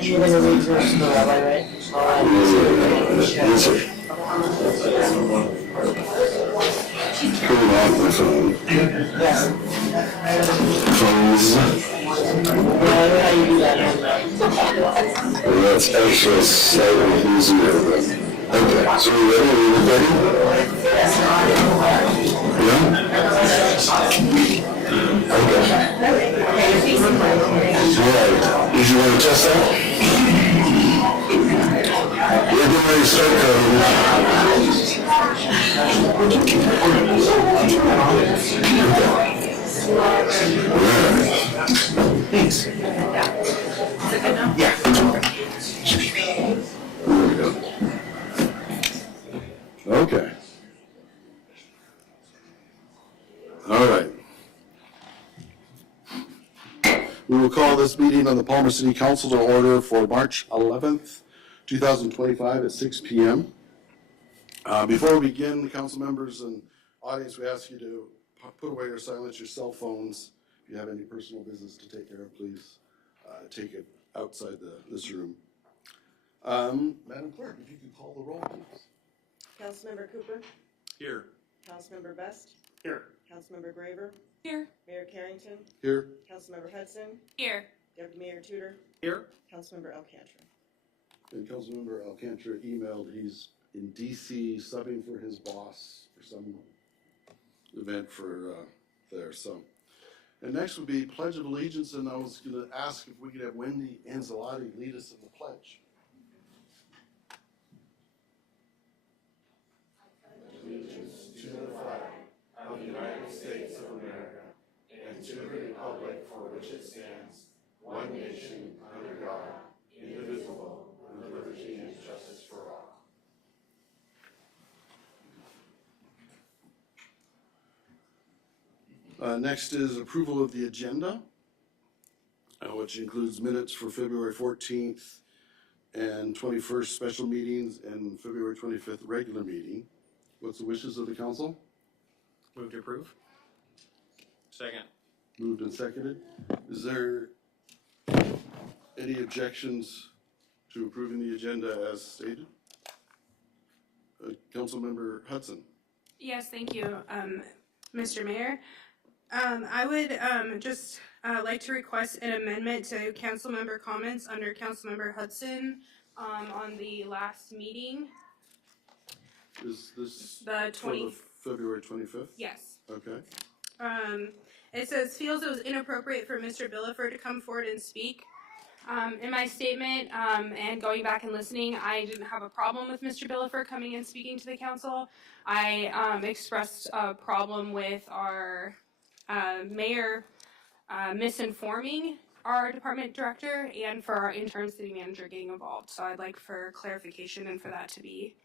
You're going to read first the rabbi, right? Yes, sir. Turn off my phone. Yes. Phones. Yeah, I know how you do that. Well, that's actually slightly easier. Okay, so you ready? Are you ready? Yeah? Right. Did you want to test that? We're getting ready to start coding. Thanks. Yeah. There we go. Okay. All right. We will call this meeting on the Palmer City Council to order for March 11th, 2025 at 6 p.m. Before we begin, the council members and audience, we ask you to put away or silence your cell phones. If you have any personal business to take care of, please take it outside this room. Madam Clerk, if you could call the roll, please. Councilmember Cooper? Here. Councilmember Best? Here. Councilmember Graver? Here. Mayor Carrington? Here. Councilmember Hudson? Here. Deputy Mayor Tudor? Here. Councilmember Alcantara? And Councilmember Alcantara emailed, he's in DC subbing for his boss for some event for there. So, and next would be Pledge of Allegiance, and I was going to ask if we could have Wendy Anzalotti lead us in the pledge. Allegiance to the flag of the United States of America and to the republic for which it stands, one nation under God, indivisible, with liberty and justice for all. Next is approval of the agenda, which includes minutes for February 14th and 21st special meetings and February 25th regular meeting. What's the wishes of the council? Move to approve. Second. Moved and seconded. Is there any objections to approving the agenda as stated? Councilmember Hudson. Yes, thank you, Mr. Mayor. I would just like to request an amendment to council member comments under Councilmember Hudson on the last meeting. Is this The for February 25th? Yes. Okay. It says, feels it was inappropriate for Mr. Billefer to come forward and speak. In my statement, and going back and listening, I didn't have a problem with Mr. Billefer coming and speaking to the council. I expressed a problem with our mayor misinforming our department director and for our interim city manager getting involved. So I'd like for clarification and for that to be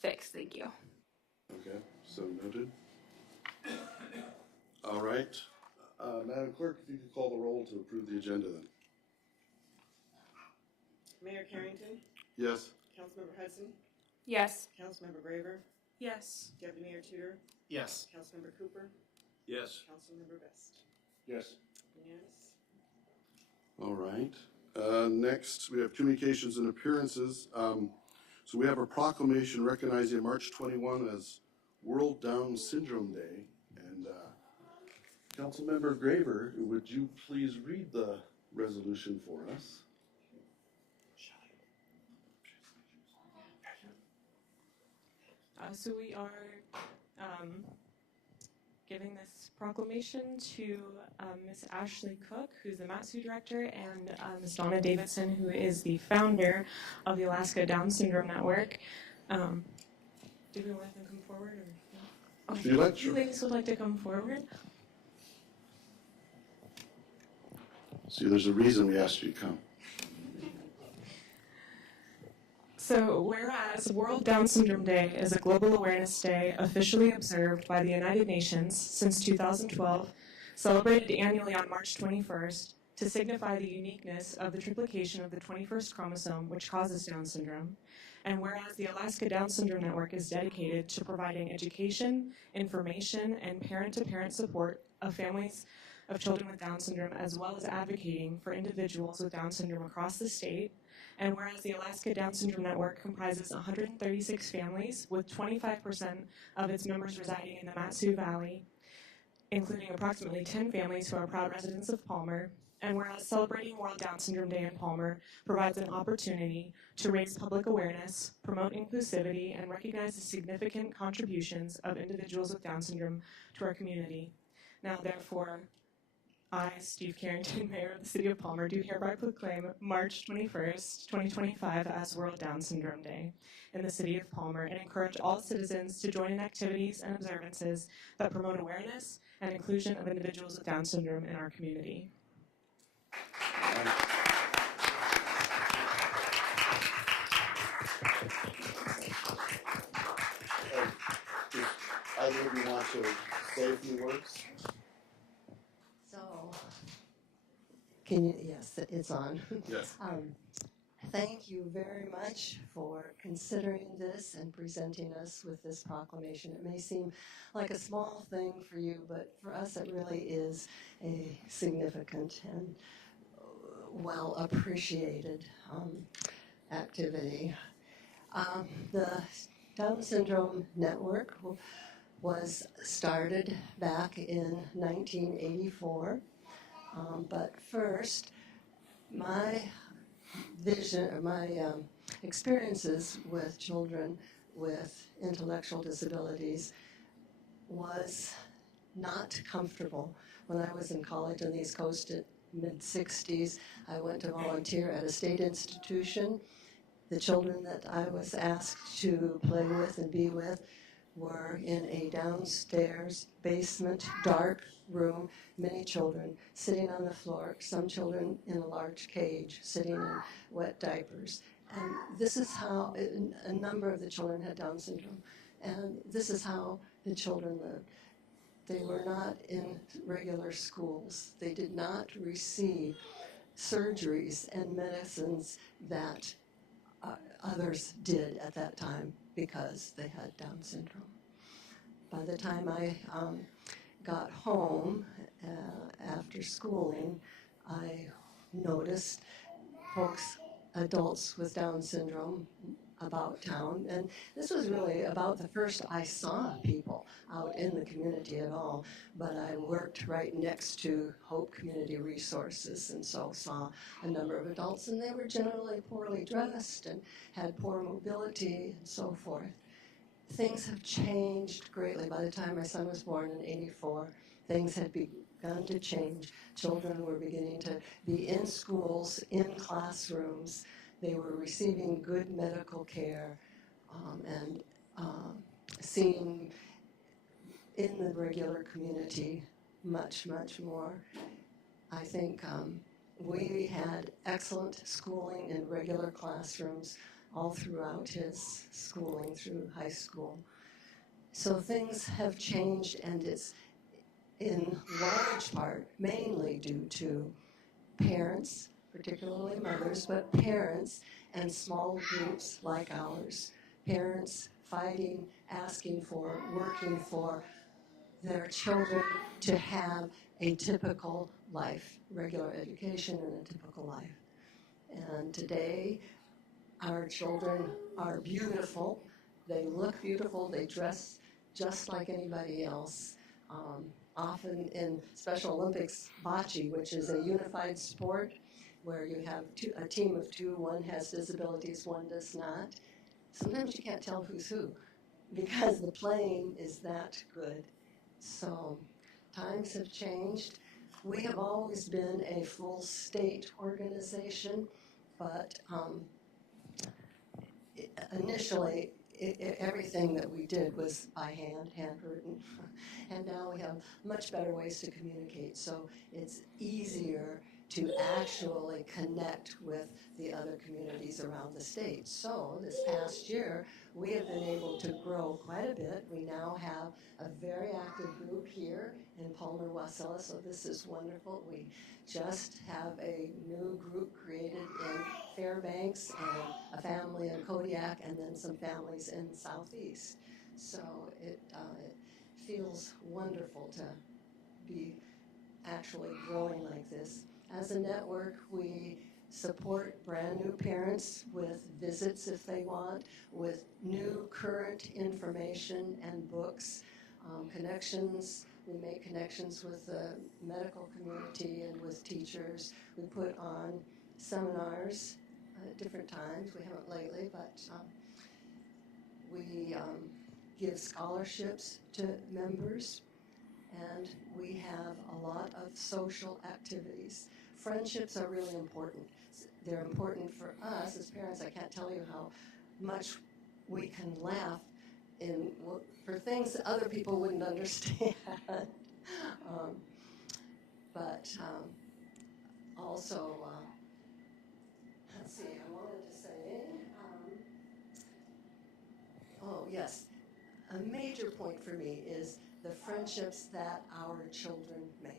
fixed. Thank you. Okay, so noted. All right. Madam Clerk, if you could call the roll to approve the agenda then. Mayor Carrington? Yes. Councilmember Hudson? Yes. Councilmember Graver? Yes. Deputy Mayor Tudor? Yes. Councilmember Cooper? Yes. Councilmember Best? Yes. Unanimous? All right. Next, we have communications and appearances. So we have a proclamation recognizing March 21 as World Down Syndrome Day. And Councilmember Graver, would you please read the resolution for us? So we are giving this proclamation to Ms. Ashley Cook, who's the MATSU director, and Ms. Donna Davidson, who is the founder of the Alaska Down Syndrome Network. Do we want them to come forward? Or no? If you like, You ladies would like to come forward? See, there's a reason we asked you to come. So, whereas World Down Syndrome Day is a global awareness day officially observed by the United Nations since 2012, celebrated annually on March 21st to signify the uniqueness of the triplication of the 21st chromosome which causes Down syndrome, And whereas the Alaska Down Syndrome Network is dedicated to providing education, information, and parent-to-parent support of families of children with Down syndrome, as well as advocating for individuals with Down syndrome across the state. And whereas the Alaska Down Syndrome Network comprises 136 families, with 25% of its members residing in the Mat-Su Valley, including approximately 10 families who are proud residents of Palmer. And whereas celebrating World Down Syndrome Day in Palmer provides an opportunity to raise public awareness, promote inclusivity, and recognize the significant contributions of individuals with Down syndrome to our community. Now, therefore, I, Steve Carrington, Mayor of the City of Palmer, do hereby proclaim March 21st, 2025 as World Down Syndrome Day in the City of Palmer, and encourage all citizens to join in activities and observances that promote awareness and inclusion of individuals with Down syndrome in our community. Either of you want to say a few words? So, can you, yes, it's on. Yes. Thank you very much for considering this and presenting us with this proclamation. It may seem like a small thing for you, but for us it really is a significant and well appreciated activity. The Down Syndrome Network was started back in 1984. But first, my vision, or my experiences with children with intellectual disabilities was not comfortable. When I was in college on the East Coast in mid-60s, I went to volunteer at a state institution. The children that I was asked to play with and be with were in a downstairs basement, dark room, many children sitting on the floor, some children in a large cage, sitting in wet diapers. And this is how, a number of the children had Down syndrome, and this is how the children lived. They were not in regular schools. They did not receive surgeries and medicines that others did at that time because they had Down syndrome. By the time I got home after schooling, I noticed adults with Down syndrome about town, and this was really about the first I saw people out in the community at all, but I worked right next to Hope Community Resources, and so saw a number of adults, and they were generally poorly dressed and had poor mobility and so forth. Things have changed greatly. By the time my son was born in '84, things had begun to change. Children were beginning to be in schools, in classrooms. They were receiving good medical care and seeing in the regular community much, much more. I think we had excellent schooling in regular classrooms all throughout his schooling through high school. So things have changed, and it's in large part mainly due to parents, particularly mothers, but parents and small groups like ours. Parents fighting, asking for, working for their children to have a typical life, regular education and a typical life. And today, our children are beautiful. They look beautiful. They dress just like anybody else. Often in Special Olympics bocce, which is a unified sport where you have a team of two, one has disabilities, one does not. Sometimes you can't tell who's who because the playing is that good. So times have changed. We have always been a full state organization, but initially, everything that we did was by hand, handwritten, and now we have much better ways to communicate. So it's easier to actually connect with the other communities around the state. So this past year, we have been able to grow quite a bit. We now have a very active group here in Palmer, Wasilla, so this is wonderful. We just have a new group created in Fairbanks and a family in Kodiak and then some families in Southeast. So it feels wonderful to be actually growing like this. As a network, we support brand new parents with visits if they want, with new current information and books, connections. We make connections with the medical community and with teachers. We put on seminars at different times. We haven't lately, but we give scholarships to members. And we have a lot of social activities. Friendships are really important. They're important for us as parents. I can't tell you how much we can laugh for things that other people wouldn't understand. But also, let's see, I wanted to say, oh yes, a major point for me is the friendships that our children make.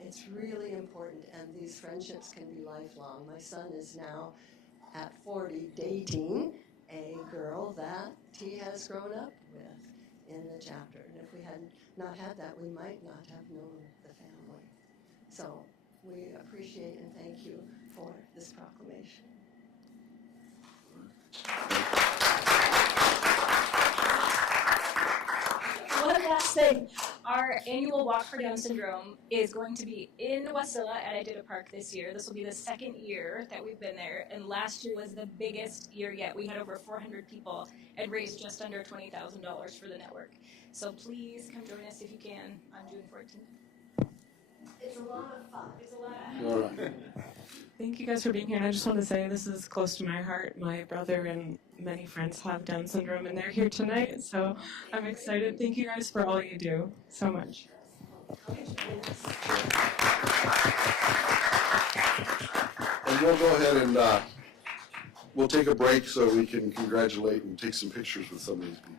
It's really important, and these friendships can be lifelong. My son is now at 40 dating a girl that he has grown up with in the chapter. And if we had not had that, we might not have known the family. So we appreciate and thank you for this proclamation. One last thing. Our annual Walk for Down Syndrome is going to be in Wasilla at Iditarod Park this year. This will be the second year that we've been there, and last year was the biggest year yet. We had over 400 people and raised just under $20,000 for the network. So please come join us if you can on June 14th. It's a lot of fun. It's a lot. All right. Thank you guys for being here. And I just want to say this is close to my heart. My brother and many friends have Down syndrome, and they're here tonight. So I'm excited. Thank you guys for all you do so much. And we'll go ahead and we'll take a break so we can congratulate and take some pictures with some of these people.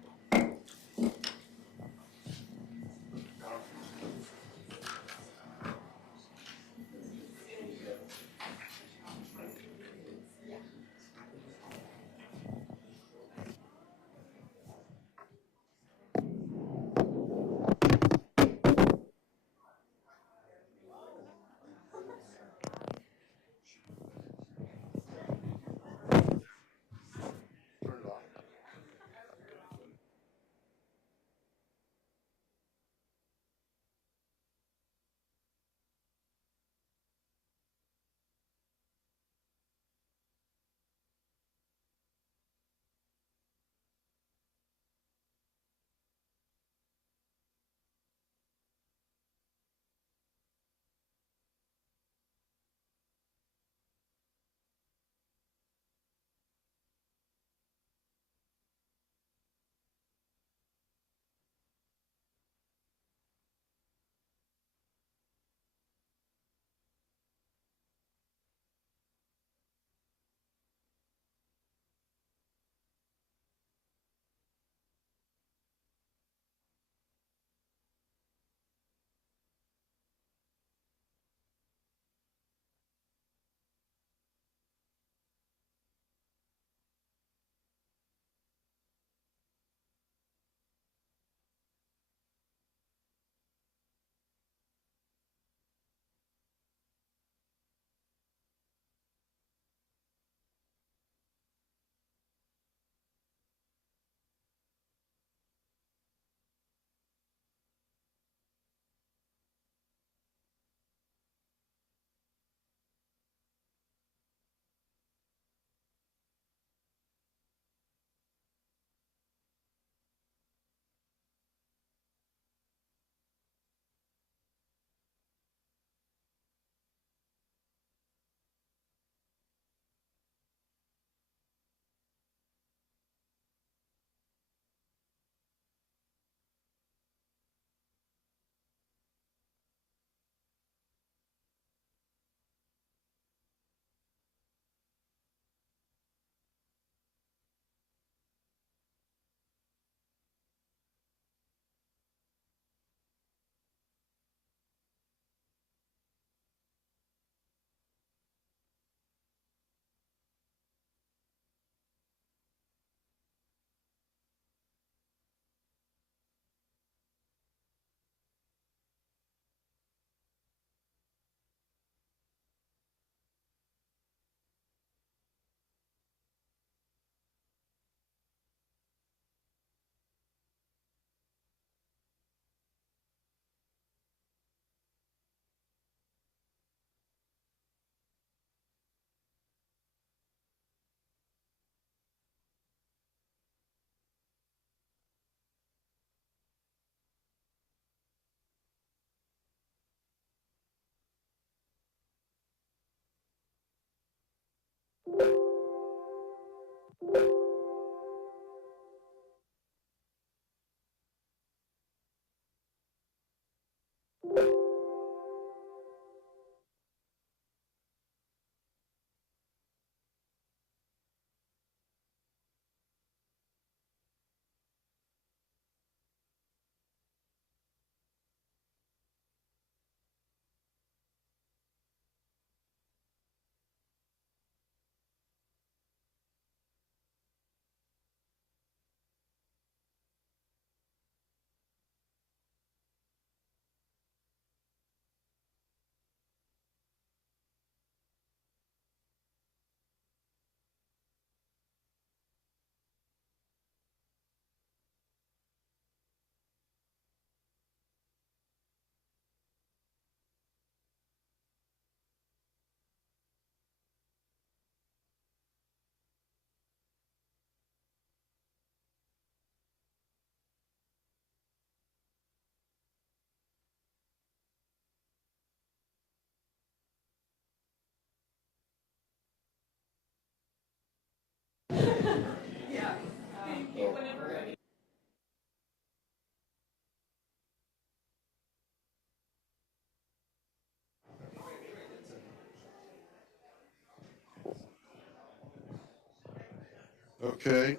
Okay,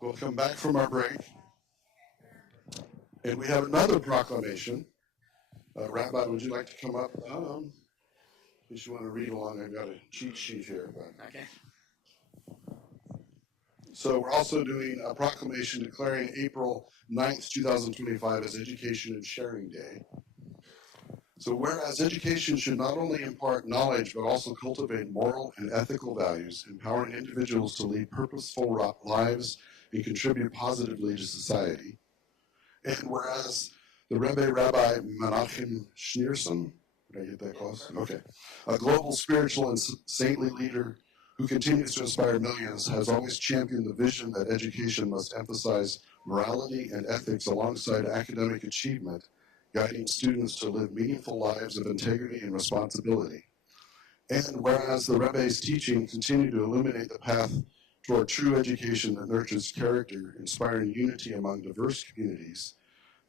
we'll come back from our break. And we have another proclamation. Rabbi, would you like to come up? In case you want to read along, I've got a cheat sheet here. Okay. So we're also doing a proclamation declaring April 9th, 2025 as Education and Sharing Day. So whereas education should not only impart knowledge, but also cultivate moral and ethical values, empowering individuals to lead purposeful lives and contribute positively to society. And whereas the Rebbe Rabbi Menachem Schneerson, did I get that close? Okay. A global spiritual and saintly leader who continues to inspire millions, has always championed the vision that education must emphasize morality and ethics alongside academic achievement, guiding students to live meaningful lives of integrity and responsibility. And whereas the Rebbe's teaching continue to illuminate the path toward true education that nurtures character, inspiring unity among diverse communities,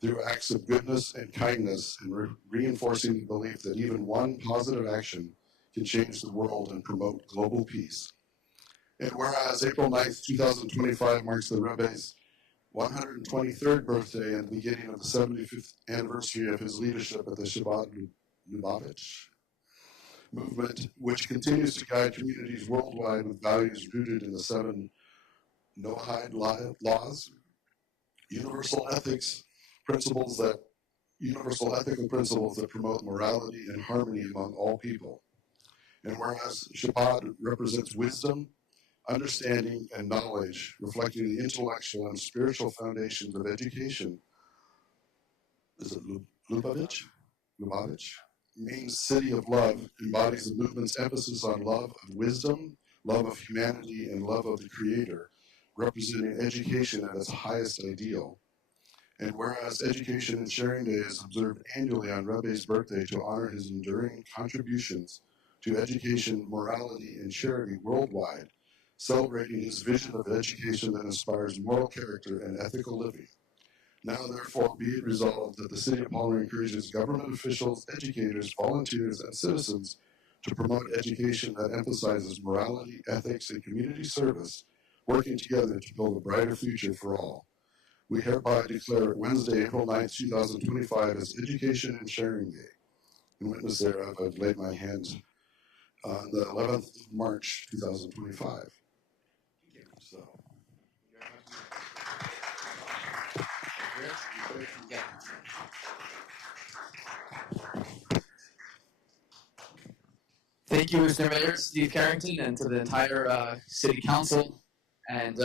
through acts of goodness and kindness, and reinforcing the belief that even one positive action can change the world and promote global peace. And whereas April 9th, 2025 marks the Rebbe's 123rd birthday and the beginning of the 75th anniversary of his leadership at the Shabbat Lubavitch movement, which continues to guide communities worldwide with values rooted in the 7 Noahide laws, universal ethical principles that promote morality and harmony among all people. And whereas Shabbat represents wisdom, understanding, and knowledge, reflecting the intellectual and spiritual foundations of education, is it Lubavitch? Lubavitch means city of love, embodies the movement's emphasis on love of wisdom, love of humanity, and love of the Creator, representing education at its highest ideal. And whereas Education and Sharing Day is observed annually on Rebbe's birthday to honor his enduring contributions to education, morality, and charity worldwide, celebrating his vision of education that inspires moral character and ethical living. Now, therefore, be it resolved that the City of Palmer encourages government officials, educators, volunteers, and citizens to promote education that emphasizes morality, ethics, and community service, working together to build a brighter future for all. We hereby declare Wednesday, April 9th, 2025 as Education and Sharing Day. In witness thereof, I've laid my hands on the 11th of March, 2025. So. Thank you, Mr. Mayor, Steve Carrington, and to the entire City Council. And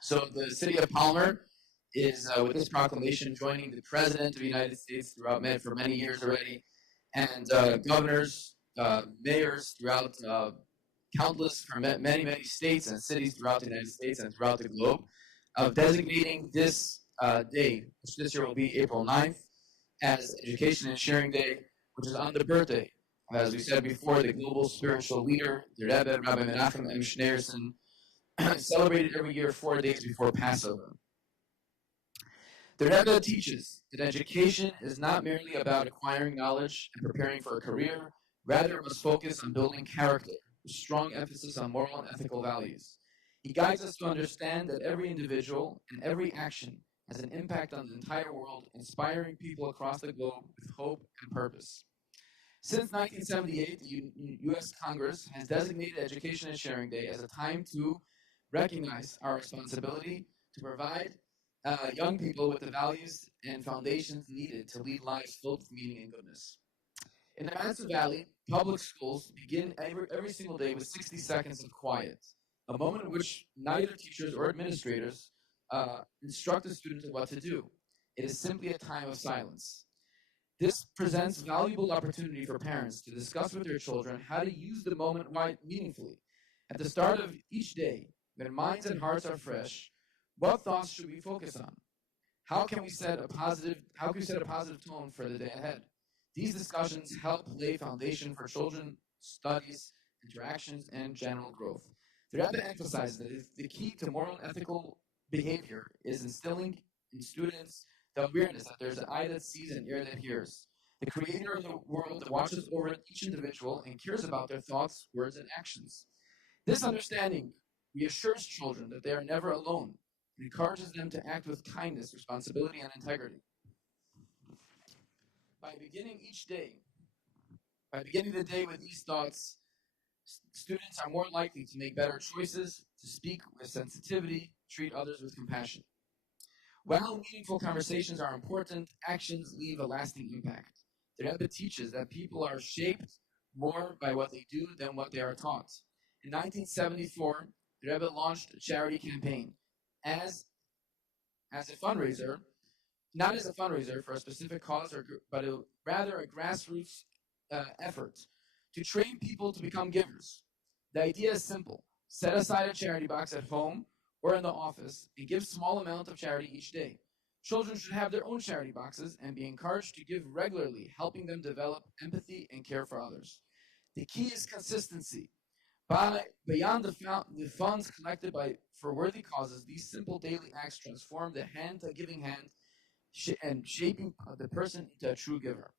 so the City of Palmer is, with this proclamation, joining the President of the United States for many years already, and governors, mayors throughout from many, many states and cities throughout the United States and throughout the globe, of designating this day, which this year will be April 9th, as Education and Sharing Day, which is on the birthday As we said before, the global spiritual leader, the Rebbe, Rabbi Menachem M. Schneerson, celebrated every year 4 days before Passover. The Rebbe teaches that education is not merely about acquiring knowledge and preparing for a career, rather it must focus on building character, with strong emphasis on moral and ethical values. He guides us to understand that every individual and every action has an impact on the entire world, inspiring people across the globe with hope and purpose. Since 1978, the U.S. Congress has designated Education and Sharing Day as a time to recognize our responsibility to provide young people with the values and foundations needed to lead lives filled with meaning and goodness. In the Matsu Valley, public schools begin every single day with 60 seconds of quiet, a moment in which neither teachers or administrators instruct the students what to do. It is simply a time of silence. This presents valuable opportunity for parents to discuss with their children how to use the moment meaningfully. At the start of each day, when minds and hearts are fresh, what thoughts should we focus on? How can we set a positive tone for the day ahead? These discussions help lay foundation for children's studies, interactions, and general growth. The Rebbe emphasizes that the key to moral and ethical behavior is instilling in students the awareness that there's an eye that sees and ear that hears. The creator of the world that watches over each individual and cares about their thoughts, words, and actions. This understanding reassures children that they are never alone and encourages them to act with kindness, responsibility, and integrity. By beginning the day with these thoughts, students are more likely to make better choices, to speak with sensitivity, treat others with compassion. While meaningful conversations are important, actions leave a lasting impact. The Rebbe teaches that people are shaped more by what they do than what they are taught. In 1974, the Rebbe launched a charity campaign as a fundraiser, not as a fundraiser for a specific cause, but rather a grassroots effort to train people to become givers. The idea is simple. Set aside a charity box at home or in the office and give small amount of charity each day. Children should have their own charity boxes and be encouraged to give regularly, helping them develop empathy and care for others. The key is consistency. Beyond the funds collected for worthy causes, these simple daily acts transform the giving hand, and shaping the person into a true giver.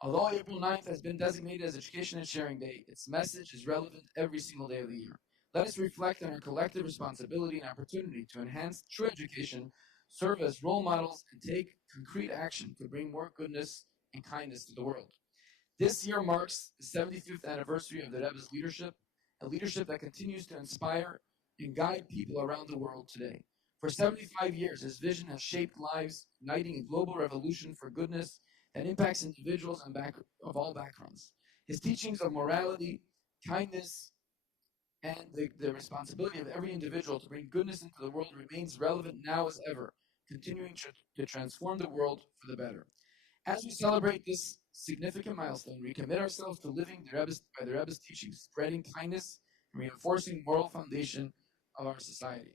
Although April 9th has been designated as Education and Sharing Day, its message is relevant every single day of the year. Let us reflect on our collective responsibility and opportunity to enhance true education, serve as role models, and take concrete action to bring more goodness and kindness to the world. This year marks the 75th anniversary of the Rebbe's leadership, a leadership that continues to inspire and guide people around the world today. For 75 years, his vision has shaped lives, igniting a global revolution for goodness that impacts individuals of all backgrounds. His teachings of morality, kindness, and the responsibility of every individual to bring goodness into the world remains relevant now as ever, continuing to transform the world for the better. As we celebrate this significant milestone, we commit ourselves to living by the Rebbe's teachings, spreading kindness, and reinforcing moral foundation of our society.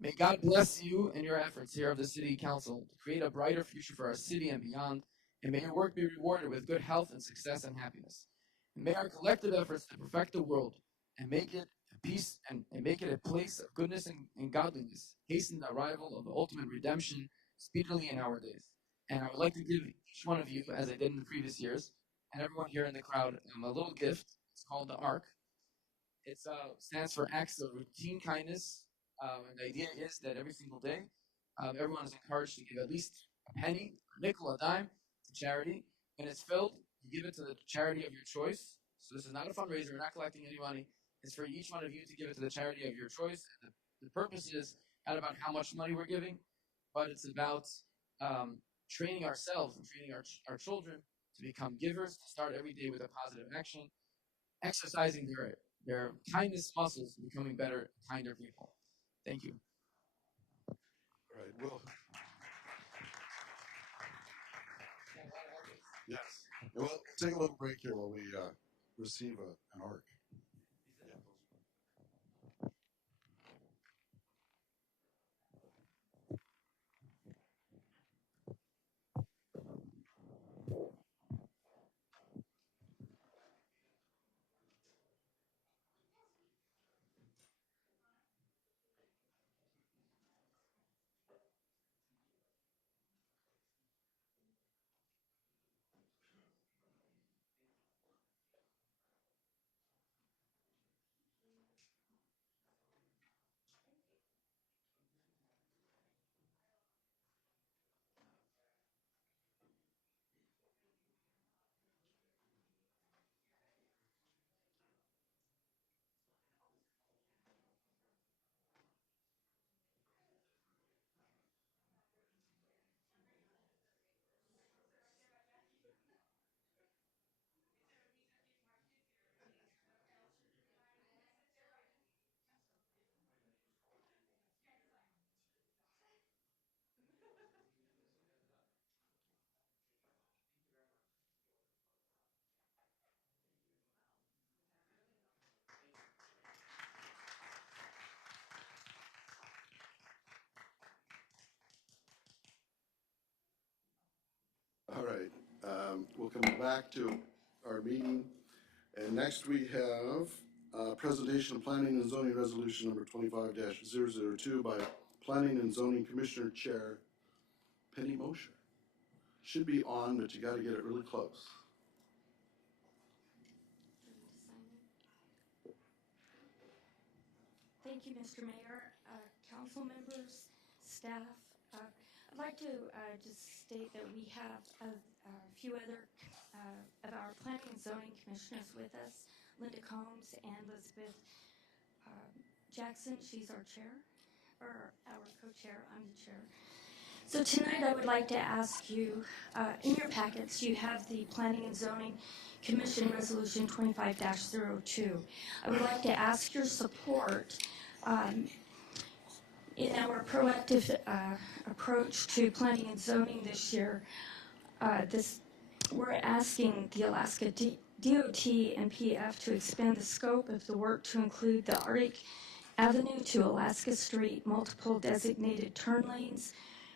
May God bless you in your efforts here of the City Council to create a brighter future for our city and beyond, and may your work be rewarded with good health and success and happiness. And may our collective efforts to perfect the world and make it a peace and make it a place of goodness and godliness hasten the arrival of the ultimate redemption speedily in our days. And I would like to give each one of you, as I did in the previous years, and everyone here in the crowd, a little gift. It's called the ARC. It stands for Acts of Routine Kindness. And the idea is that every single day, everyone is encouraged to give at least a penny, a nickel, a dime to charity. When it's filled, you give it to the charity of your choice. So this is not a fundraiser. We're not collecting any money. It's for each one of you to give it to the charity of your choice. And the purpose is not about how much money we're giving, but it's about training ourselves and training our children to become givers, to start every day with a positive action, exercising their kindness muscles, becoming better, kinder people. Thank you. All right, well. Yes. And we'll take a little break here while we receive an ARC. We'll come back to our meeting. And next we have presentation of Planning and Zoning Resolution number 25-002 by Planning and Zoning Commissioner Chair Penny Mosher. Should be on, but you got to get it really close. Thank you, Mr. Mayor, council members, staff. I'd like to just state that we have a few other of our planning and zoning commissioners with us, Linda Combs and Elizabeth Jackson. She's our chair, or our co-chair. I'm the chair. So tonight I would like to ask you, in your packets, you have the Planning and Zoning Commission Resolution 25-02. I would like to ask your support in our proactive approach to planning and zoning this year. We're asking the Alaska DOT and PF to expand the scope of the work to include the Arctic Avenue to Alaska Street, multiple designated turn lanes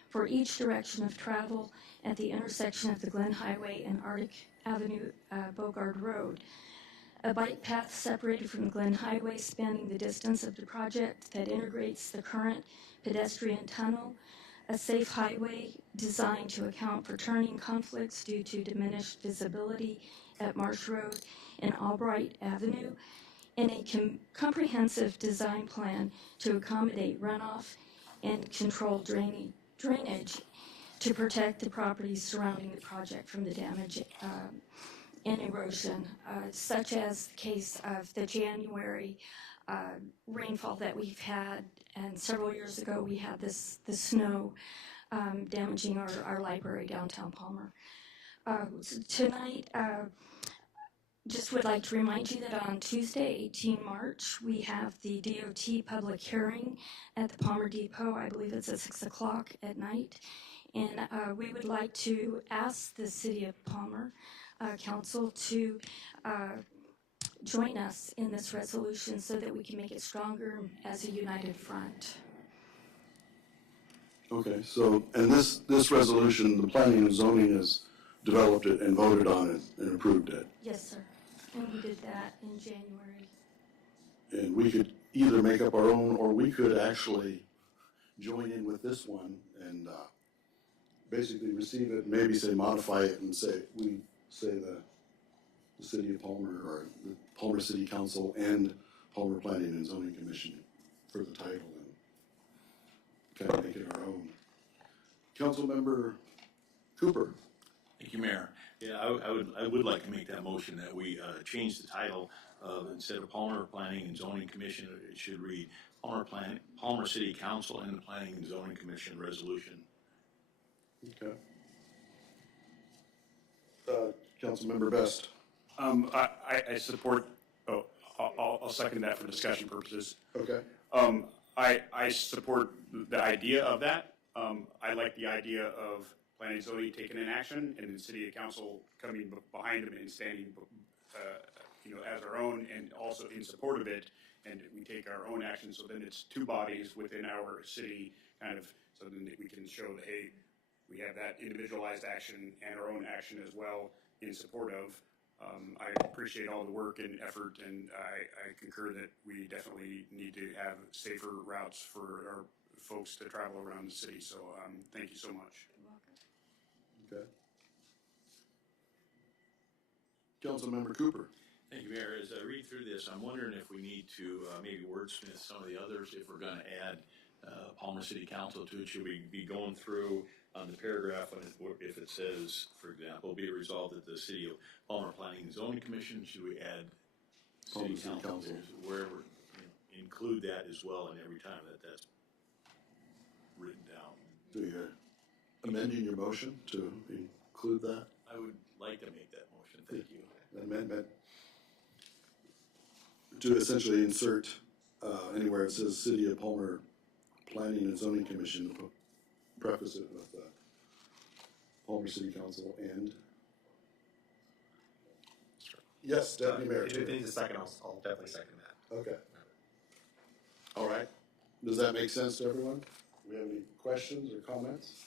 for each direction of travel at the intersection of the Glen Highway and Arctic Avenue Bogard Road. A bike path separated from the Glen Highway spanning the distance of the project that integrates the current pedestrian tunnel. A safe highway designed to account for turning conflicts due to diminished visibility at Marsh Road and Albright Avenue. And a comprehensive design plan to accommodate runoff and control drainage to protect the properties surrounding the project from the damage and erosion, such as the case of the January rainfall that we've had, and several years ago we had the snow damaging our library downtown Palmer. Tonight, just would like to remind you that on Tuesday, 18 March, we have the DOT public hearing at the Palmer Depot. I believe it's at 6 o'clock at night. And we would like to ask the City of Palmer Council to join us in this resolution so that we can make it stronger as a united front. Okay, so, and this resolution, the planning and zoning has developed it and voted on it and approved it. Yes, sir. And we did that in January. And we could either make up our own, or we could actually join in with this one and basically receive it, maybe say modify it and say, we say the City of Palmer, or the Palmer City Council and Palmer Planning and Zoning Commission for the title, and kind of make it our own. Councilmember Cooper. Thank you, Mayor. Yeah, I would like to make that motion that we change the title of, instead of Palmer Planning and Zoning Commission, it should read Palmer City Council and the Planning and Zoning Commission Resolution. Okay. Councilmember Best. I support, I'll second that for discussion purposes. Okay. I support the idea of that. I like the idea of planning and zoning taking an action and the city council coming behind them and standing, as our own, and also in support of it. And we take our own action. So then it's two bodies within our city, kind of, so then we can show that, hey, we have that individualized action and our own action as well in support of. I appreciate all the work and effort, and I concur that we definitely need to have safer routes for our folks to travel around the city. So thank you so much. Okay. Councilmember Cooper. Thank you, Mayor. As I read through this, I'm wondering if we need to maybe wordsmith some of the others, if we're going to add Palmer City Council to it. Should we be going through the paragraph if it says, for example, be it resolved that the City of Palmer Planning and Zoning Commission, should we add City Council wherever, include that as well, and every time that's written down? So you're amending your motion to include that? I would like to make that motion. Thank you. Amendment to essentially insert anywhere it says City of Palmer Planning and Zoning Commission, preface it with Palmer City Council and. Yes, Deputy Mayor. If it needs a second, I'll definitely second that. Okay. All right. Does that make sense to everyone? Do we have any questions or comments?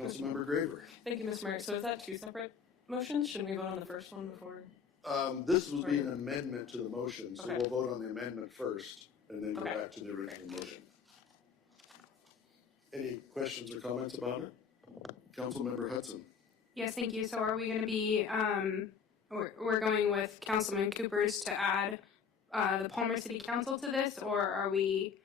Councilmember Graver. Thank you, Mr. Mayor. So is that two separate motions? Shouldn't we vote on the first one before? This would be an amendment to the motion, so Okay. we'll vote on the amendment first and then go Okay. back to the original motion. Any questions or comments about it? Councilmember Hudson. Yes, thank you. So are we going to be, we're going with Councilman Cooper's to add the Palmer City Council to this, or are we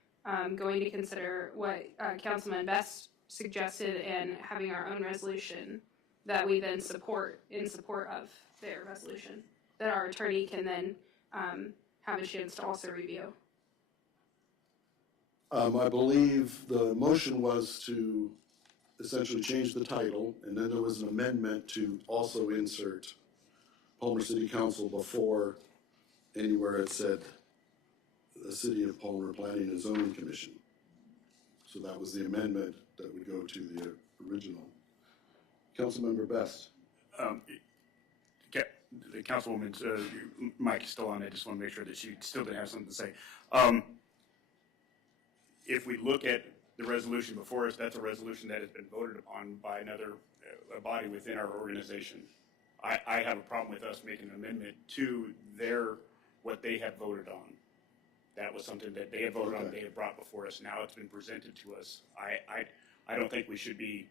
going to consider what Councilman Best suggested and having our own resolution that we then support in support of their resolution, that our attorney can then have a chance to also review? I believe the motion was to essentially change the title, and then there was an amendment to also insert Palmer City Council before anywhere it said the City of Palmer Planning and Zoning Commission. So that was the amendment that would go to the original. Councilmember Best. The councilwoman's mic is still on. I just want to make sure that she still didn't have something to say. If we look at the resolution before us, that's a resolution that has been voted upon by another body within our organization. I have a problem with us making an amendment to what they have voted on. That was something that they had voted on, they had brought before us. Now it's been presented to us. I don't think we should be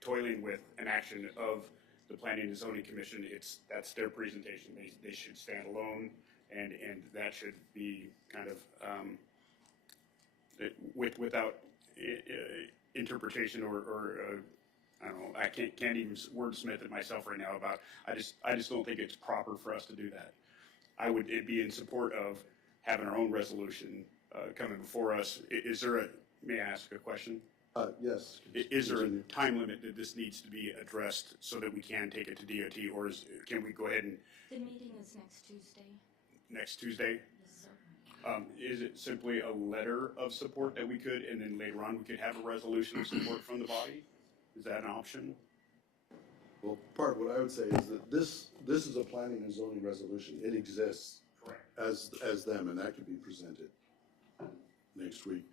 toiling with an action of the Planning and Zoning Commission. That's their presentation. They should stand alone, and that should be kind of without interpretation or I don't know. I can't even wordsmith it myself right now about. I just don't think it's proper for us to do that. It'd be in support of having our own resolution coming before us. May I ask a question? Yes. Is there a time limit that this needs to be addressed so that we can take it to DOT, or can we go ahead and? The meeting is next Tuesday. Next Tuesday? Yes, sir. Is it simply a letter of support that we could, and then later on we could have a resolution of support from the body? Is that an option? Well, part of what I would say is that this is a planning and zoning resolution. It exists. Correct. As them, and that could be presented next week.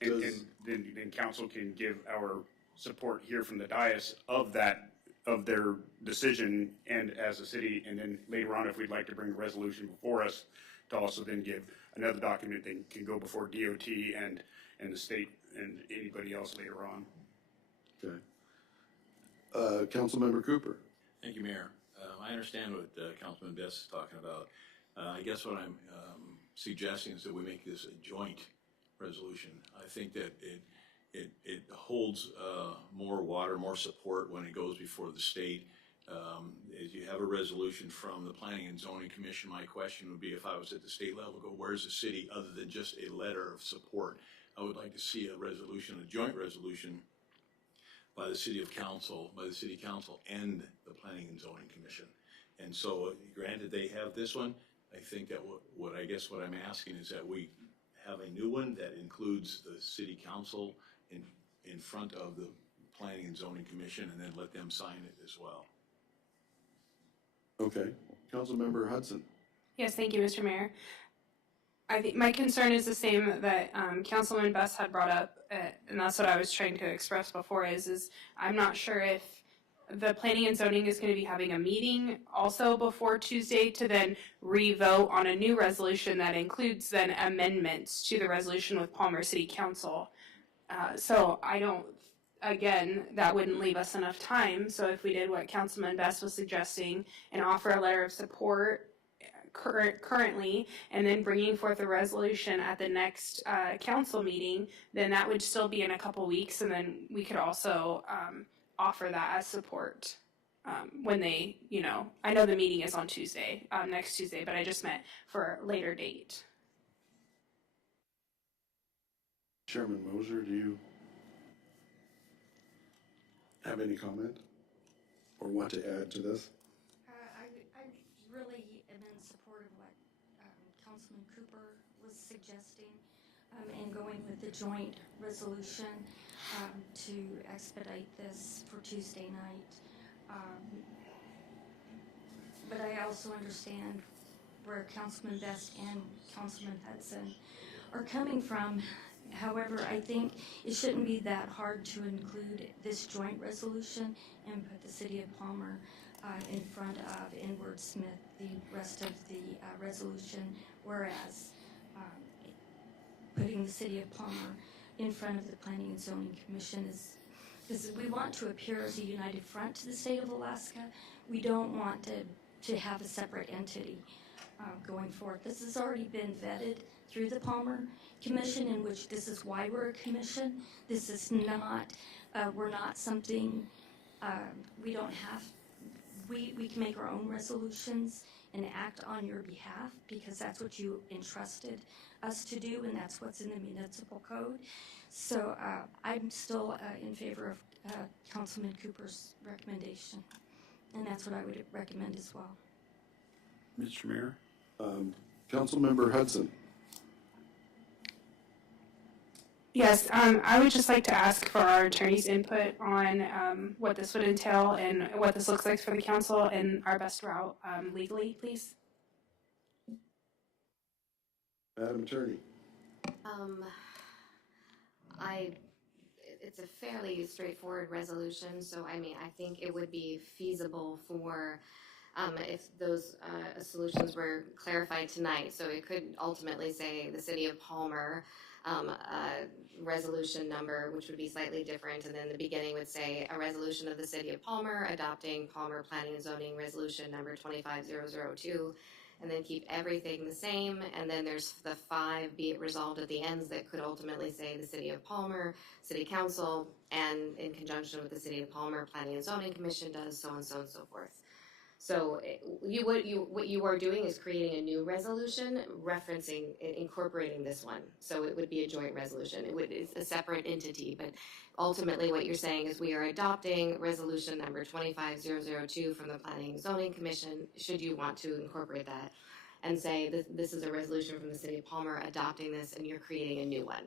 And then council can give our support here from the dais of their decision and as a city, and then later on, if we'd like to bring a resolution before us, to also then give another document that can go before DOT and the state and anybody else later on. Okay. Councilmember Cooper. Thank you, Mayor. I understand what Councilman Best is talking about. I guess what I'm suggesting is that we make this a joint resolution. I think that it holds more water, more support when it goes before the state. As you have a resolution from the Planning and Zoning Commission, my question would be, if I was at the state level, where's the city other than just a letter of support? I would like to see a resolution, a joint resolution by the city council and the Planning and Zoning Commission. And so granted they have this one, I think that what I'm asking is that we have a new one that includes the city council in front of the Planning and Zoning Commission, and then let them sign it as well. Okay. Councilmember Hudson. Yes, thank you, Mr. Mayor. I think my concern is the same that Councilman Best had brought up, and that's what I was trying to express before, is I'm not sure if the Planning and Zoning is going to be having a meeting also before Tuesday to then re-vote on a new resolution that includes then amendments to the resolution with Palmer City Council. So I don't, again, that wouldn't leave us enough time. So if we did what Councilman Best was suggesting and offer a letter of support currently, and then bringing forth a resolution at the next council meeting, then that would still be in a couple weeks, and then we could also offer that as support when they, I know the meeting is on Tuesday, next Tuesday, but I just meant for a later date. Chairman Moser, do you have any comment or want to add to this? I really am in support of what Councilman Cooper was suggesting and going with the joint resolution to expedite this for Tuesday night. But I also understand where Councilman Best and Councilman Hudson are coming from, However, I think it shouldn't be that hard to include this joint resolution and put the city of Palmer in front of and wordsmith the rest of the resolution, whereas putting the city of Palmer in front of the Planning and Zoning Commission is, because we want to appear as a united front to the state of Alaska. We don't want to have a separate entity going forward. This has already been vetted through the Palmer Commission, in which this is why we're a commission. This is not, we're not something, we don't have, we can make our own resolutions and act on your behalf because that's what you entrusted us to do, and that's what's in the municipal code. So I'm still in favor of Councilman Cooper's recommendation, and that's what I would recommend as well. Mr. Mayor? Councilmember Hudson. Yes, I would just like to ask for our attorney's input on what this would entail and what this looks like for the council and our best route legally, please. Madam Attorney. It's a fairly straightforward resolution, so I mean, I think it would be feasible for if those solutions were clarified tonight. So it could ultimately say the City of Palmer resolution number, which would be slightly different, and then the beginning would say a resolution of the City of Palmer adopting Palmer Planning and Zoning Resolution number 25002, and then keep everything the same, and then there's the 5 be it resolved at the ends that could ultimately say the City of Palmer, City Council, and in conjunction with the City of Palmer Planning and Zoning Commission does so and so and so forth. So what you are doing is creating a new resolution referencing, incorporating this one. So it would be a joint resolution. It's a separate entity, but ultimately what you're saying is we are adopting resolution number 25002 from the Planning and Zoning Commission, should you want to incorporate that, and say this is a resolution from the City of Palmer adopting this, and you're creating a new one.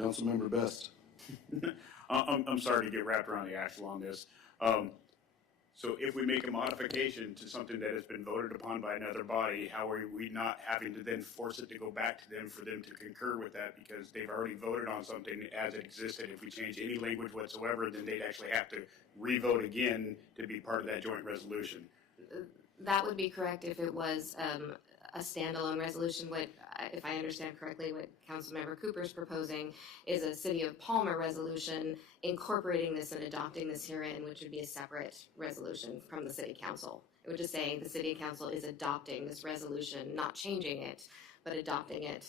Councilmember Best. I'm sorry to get wrapped around the axle on this. So if we make a modification to something that has been voted upon by another body, how are we not having to then force it to go back to them for them to concur with that, because they've already voted on something as it existed? If we change any language whatsoever, then they'd actually have to re-vote again to be part of that joint resolution. That would be correct if it was a standalone resolution. What, if I understand correctly, what Councilmember Cooper is proposing is a City of Palmer resolution incorporating this and adopting this herein, which would be a separate resolution from the City Council. It would just say the City Council is adopting this resolution, not changing it, but adopting it.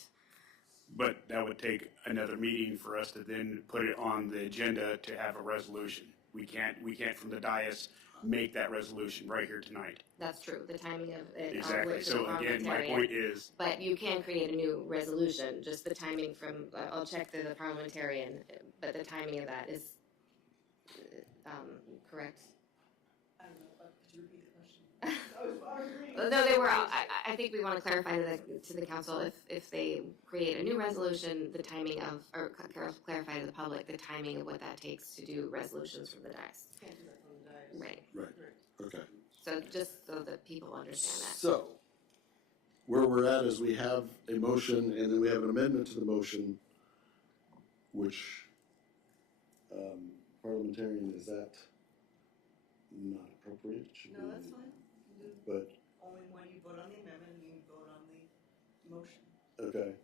But that would take another meeting for us to then put it on the agenda to have a resolution. We can't from the dais make that resolution right here tonight. That's true. The timing of it. Exactly. So again, my point is. But you can create a new resolution. Just the timing from. I'll check through the parliamentarian, but the timing of that is correct. I don't know. Could you repeat the question? No, they were. I think we want to clarify to the council if they create a new resolution, the timing of, or clarify to the public the timing of what that takes to do resolutions from the dais. Can't do that from the dais. Right. Right, okay. So just so that people understand that. So, where we're at is we have a motion and then we have an amendment to the motion, which parliamentarian, is that not appropriate? Should No, we- that's fine. But, Only when you vote on the amendment, you vote on the motion. okay,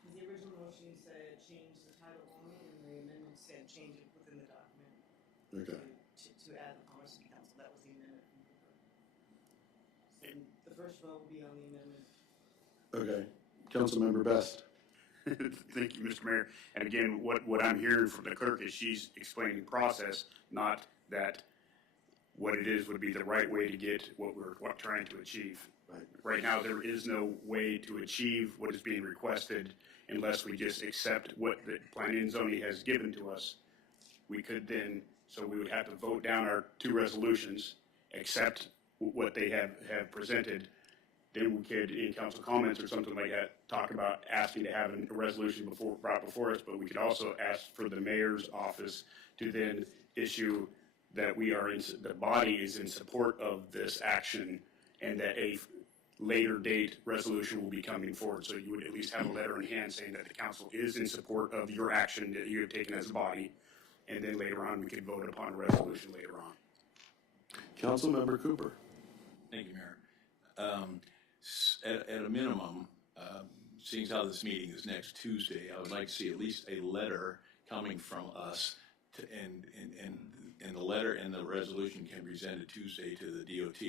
Because the original motion said change the title only, and the amendment said change it within the document okay. to add the Palmer City Council. That was the amendment from Cooper. So the first vote will be on the amendment. Okay, Councilmember Best. Thank you, Mr. Mayor. And again, what I'm hearing from the clerk is she's explaining process, not that what it is would be the right way to get what we're trying to achieve. Right now, there is no way to achieve what is being requested unless we just accept what the Planning and Zoning has given to us. We could then, so we would have to vote down our 2 resolutions, accept what they have presented. Then we could, in council comments or something like that, talk about asking to have a resolution brought before us, but we could also ask for the mayor's office to then issue that the body is in support of this action, and that later date resolution will be coming forward. So you would at least have a letter in hand saying that the council is in support of your action that you have taken as a body. And then later on, we could vote upon a resolution later on. Councilmember Cooper. Thank you, Mayor. At a minimum, seeing as how this meeting is next Tuesday, I would like to see at least a letter coming from us to, and the letter and the resolution can be presented Tuesday to the DOT.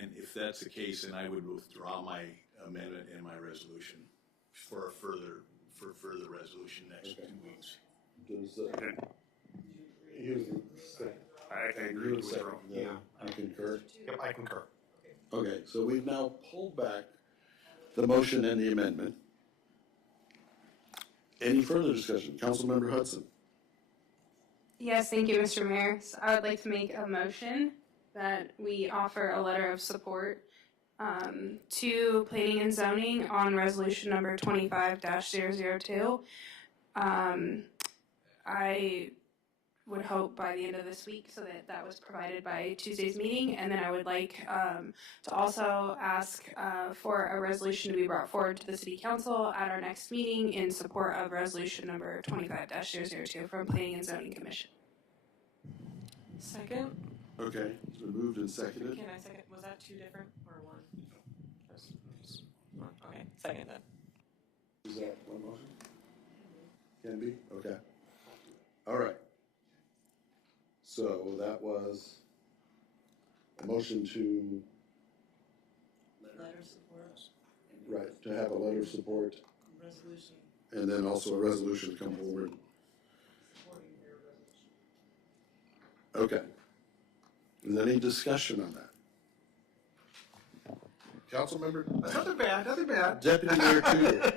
And if that's the case, then I would withdraw my amendment and my resolution for further resolution next 2 weeks. I agree with withdrawal. Yeah, I concur. Yep, I concur. Okay, so we've now pulled back the motion and the amendment. Any further discussion? Councilmember Hudson. Yes, thank you, Mr. Mayor. So I would like to make a motion that we offer a letter of support to Planning and Zoning on resolution number 25-002. I would hope by the end of this week so that that was provided by Tuesday's meeting. And then I would like to also ask for a resolution to be brought forward to the City Council at our next meeting in support of resolution number 25-002 from Planning and Zoning Commission. Second. Okay, it's been moved and seconded. Can I second? Was that two different or one? One. Okay, second then. Is that one motion? Can be? Okay. All right. So that was a motion to, Letter support, right, to have a letter of support resolution, and then also a resolution come forward. supporting your resolution. Okay. Is there any discussion on that? Councilmember? Nothing bad, nothing bad. Deputy Mayor Tudor.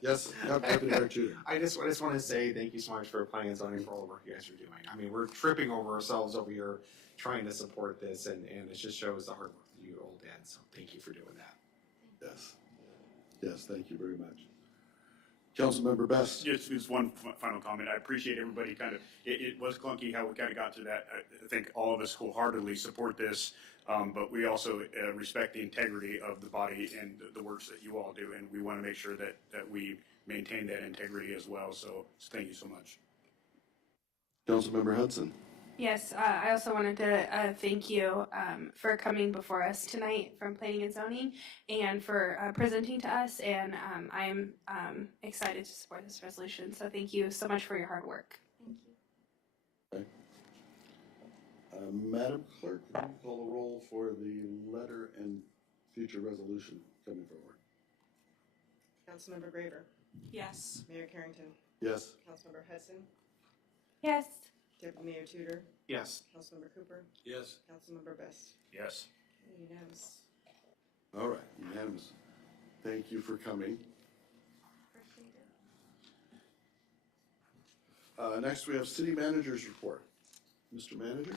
Yes, Deputy Mayor Tudor. I just want to say thank you so much for planning and zoning for all the work you guys are doing. I mean, we're tripping over ourselves over here trying to support this, and it just shows the hard work that you all did. So thank you for doing that. Yes. Yes, thank you very much. Councilmember Best. Just one final comment. I appreciate everybody it was clunky how we kind of got to that. I think all of us wholeheartedly support this, but we also respect the integrity of the body and the works that you all do, and we want to make sure that we maintain that integrity as well. So thank you so much. Councilmember Hudson. Yes, I also wanted to thank you for coming before us tonight from Planning and Zoning and for presenting to us. And I'm excited to support this resolution. So thank you so much for your hard work. Thank you. Okay. Madam Clerk, can you call the roll for the letter and future resolution coming forward? Councilmember Graver, Yes. Mayor Carrington, Yes. Councilmember Hudson, Yes. Deputy Mayor Tudor, Yes. Councilmember Cooper, Yes. Councilmember Best. Yes. Unanimous. All right, unanimous. Thank you for coming. Appreciate it. Next, we have City Manager's Report. Mr. Manager?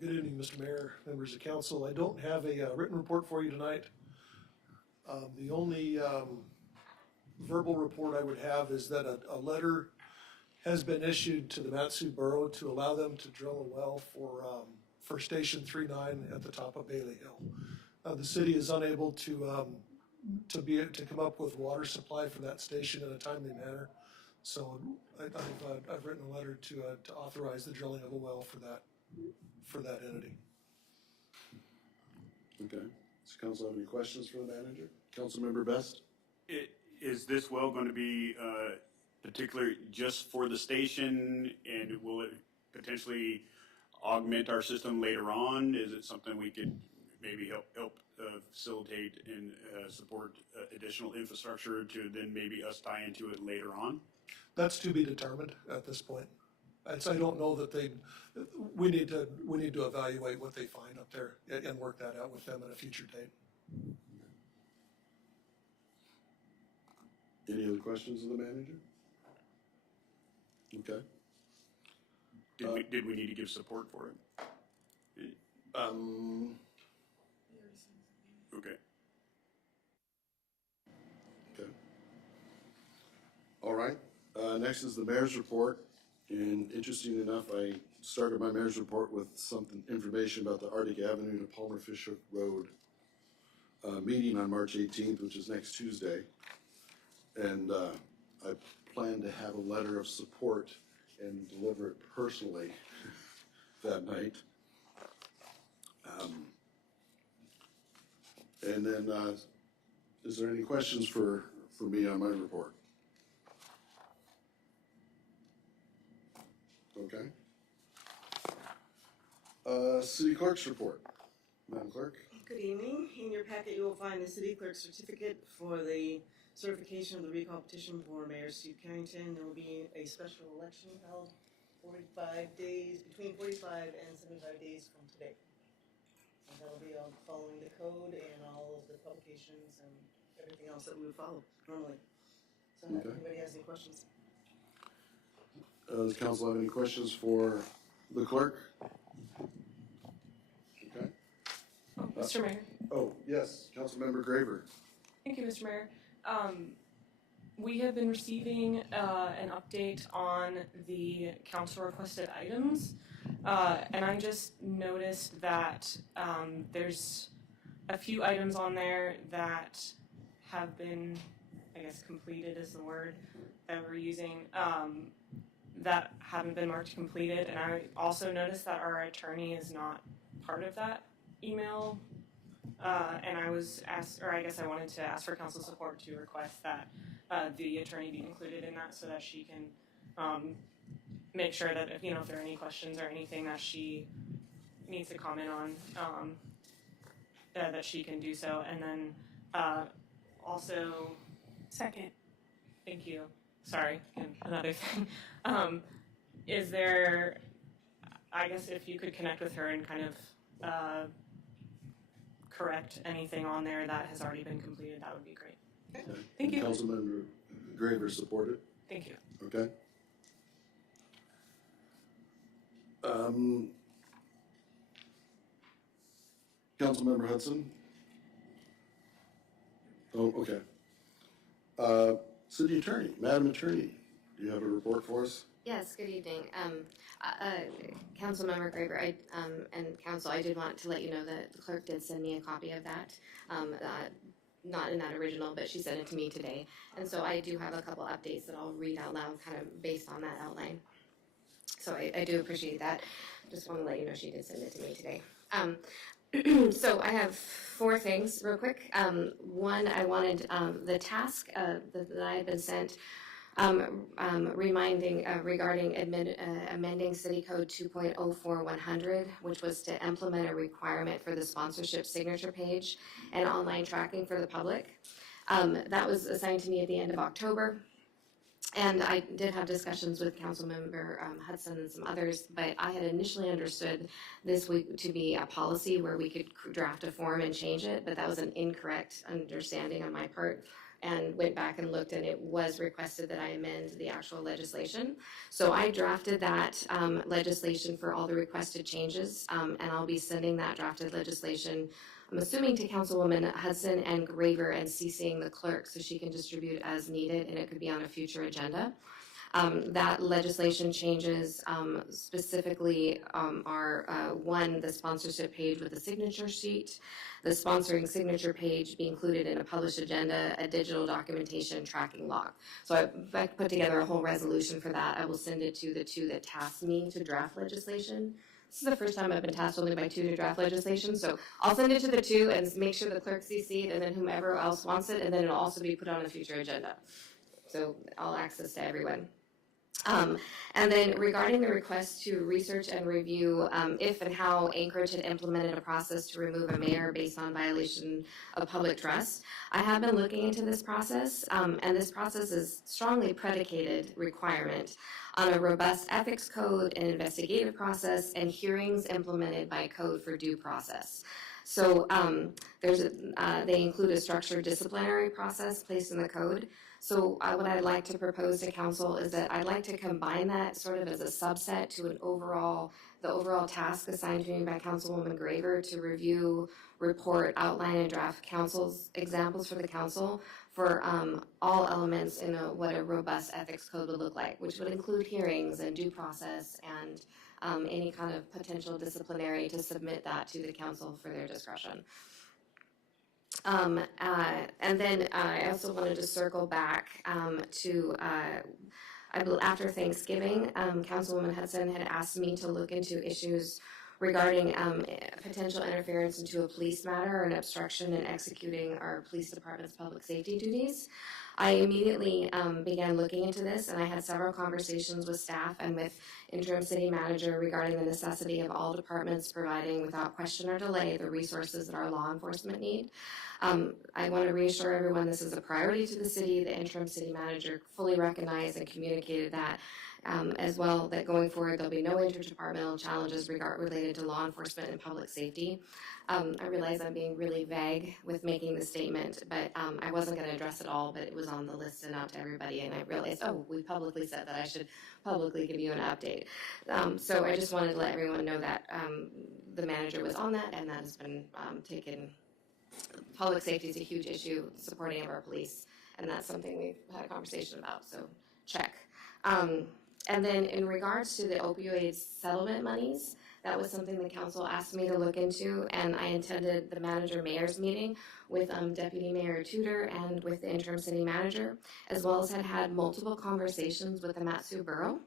Good evening, Mr. Mayor, members of council. I don't have a written report for you tonight. The only verbal report I would have is that a letter has been issued to the Matsu Borough to allow them to drill a well for Station 39 at the top of Bailey Hill. The city is unable to come up with water supply for that station in a timely manner. So I've written a letter to authorize the drilling of a well for that entity. Okay. Does council have any questions for the manager? Councilmember Best? Is this well going to be particularly just for the station, and will it potentially augment our system later on? Is it something we could maybe help facilitate and support additional infrastructure to then maybe us tie into it later on? That's to be determined at this point. I don't know that we need to evaluate what they find up there and work that out with them at a future date. Any other questions of the manager? Okay. Did we need to give support for it? Okay. Okay. All right. Next is the mayor's report. And interesting enough, I started my mayor's report with something, information about the Arctic Avenue to Palmer Fish Hook Road meeting on March 18th, which is next Tuesday. And I plan to have a letter of support and deliver it personally that night. And then, is there any questions for me on my report? Okay. City clerk's report. Madam Clerk? Good evening. In your packet, you will find the city clerk's certificate for the certification of the recall petition for Mayor Steve Carrington. There will be a special election held 45 days, between 45 and 75 days from today. And that'll be following the code and all of the publications and everything else that we would follow normally. So if anybody has any questions. Does council have any questions for the clerk? Okay. Oh, Mr. Mayor. Oh, yes, Councilmember Graver. Thank you, Mr. Mayor. We have been receiving an update on the council requested items, and I just noticed that there's a few items on there that have been, I guess, completed is the word that we're using, that haven't been marked completed. And I also noticed that our attorney is not part of that email. And I was asked, or I guess I wanted to ask for council support to request that the attorney be included in that so that she can make sure that if there are any questions or anything that she needs to comment on, that she can do so. And then also, Second. thank you. Sorry, and another thing. Is there, I guess if you could connect with her and kind of correct anything on there that has already been completed, that would be great. Okay. Thank you. Councilmember Graver supported. Thank you. Okay. Councilmember Hudson? Oh, okay. City Attorney, Madam Attorney, do you have a report for us? Yes, good evening. Councilmember Graver, and council, I did want to let you know that the clerk did send me a copy of that. Not in that original, but she sent it to me today. And so I do have a couple updates that I'll read out loud kind of based on that outline. So I do appreciate that. Just want to let you know she did send it to me today. So I have 4 things real quick. One, I wanted the task that I had been sent reminding regarding amending City Code 2.04-100, which was to implement a requirement for the sponsorship signature page and online tracking for the public. That was assigned to me at the end of October. And I did have discussions with Councilmember Hudson and some others, but I had initially understood this week to be a policy where we could draft a form and change it, but that was an incorrect understanding on my part, and went back and looked, and it was requested that I amend the actual legislation. So I drafted that legislation for all the requested changes, and I'll be sending that drafted legislation, I'm assuming, to Councilwoman Hudson and Graver, and CCing the clerk so she can distribute as needed, and it could be on a future agenda. That legislation changes specifically are one, the sponsorship page with the signature sheet, the sponsoring signature page be included in a published agenda, a digital documentation tracking log. So I've put together a whole resolution for that. I will send it to the 2 that tasked me to draft legislation. This is the first time I've been tasked only by 2 to draft legislation, so I'll send it to the 2 and make sure the clerk CC'd, and then whomever else wants it, and then it'll also be put on a future agenda. So all access to everyone. And then regarding the request to research and review if and how Anchorage had implemented a process to remove a mayor based on violation of public trust, I have been looking into this process, and this process is strongly predicated requirement on a robust ethics code, an investigative process, and hearings implemented by code for due process. So they include a structured disciplinary process placed in the code. So what I'd like to propose to council is that I'd like to combine that sort of as a subset to the overall task assigned to me by Councilwoman Graver to review, report, outline, and draft council's examples for the council for all elements in what a robust ethics code would look like, which would include hearings and due process and any kind of potential disciplinary, to submit that to the council for their discretion. And then I also wanted to circle back to, I believe after Thanksgiving, Councilwoman Hudson had asked me to look into issues regarding potential interference into a police matter or an obstruction in executing our police department's public safety duties. I immediately began looking into this, and I had several conversations with staff and with interim city manager regarding the necessity of all departments providing without question or delay the resources that our law enforcement need. I want to reassure everyone this is a priority to the city. The interim city manager fully recognized and communicated that as well, that going forward there'll be no interdepartmental challenges related to law enforcement and public safety. I realize I'm being really vague with making this statement, but I wasn't going to address it all, but it was on the list and out to everybody, and I realized, oh, we publicly said that I should publicly give you an update. So I just wanted to let everyone know that the manager was on that, and that has been taken. Public safety is a huge issue, supporting of our police, and that's something we've had a conversation about, so check. And then in regards to the opioid settlement monies, that was something the council asked me to look into, and I attended the manager-mayor's meeting with Deputy Mayor Tudor and with the interim city manager, as well as had multiple conversations with the Matsu Borough.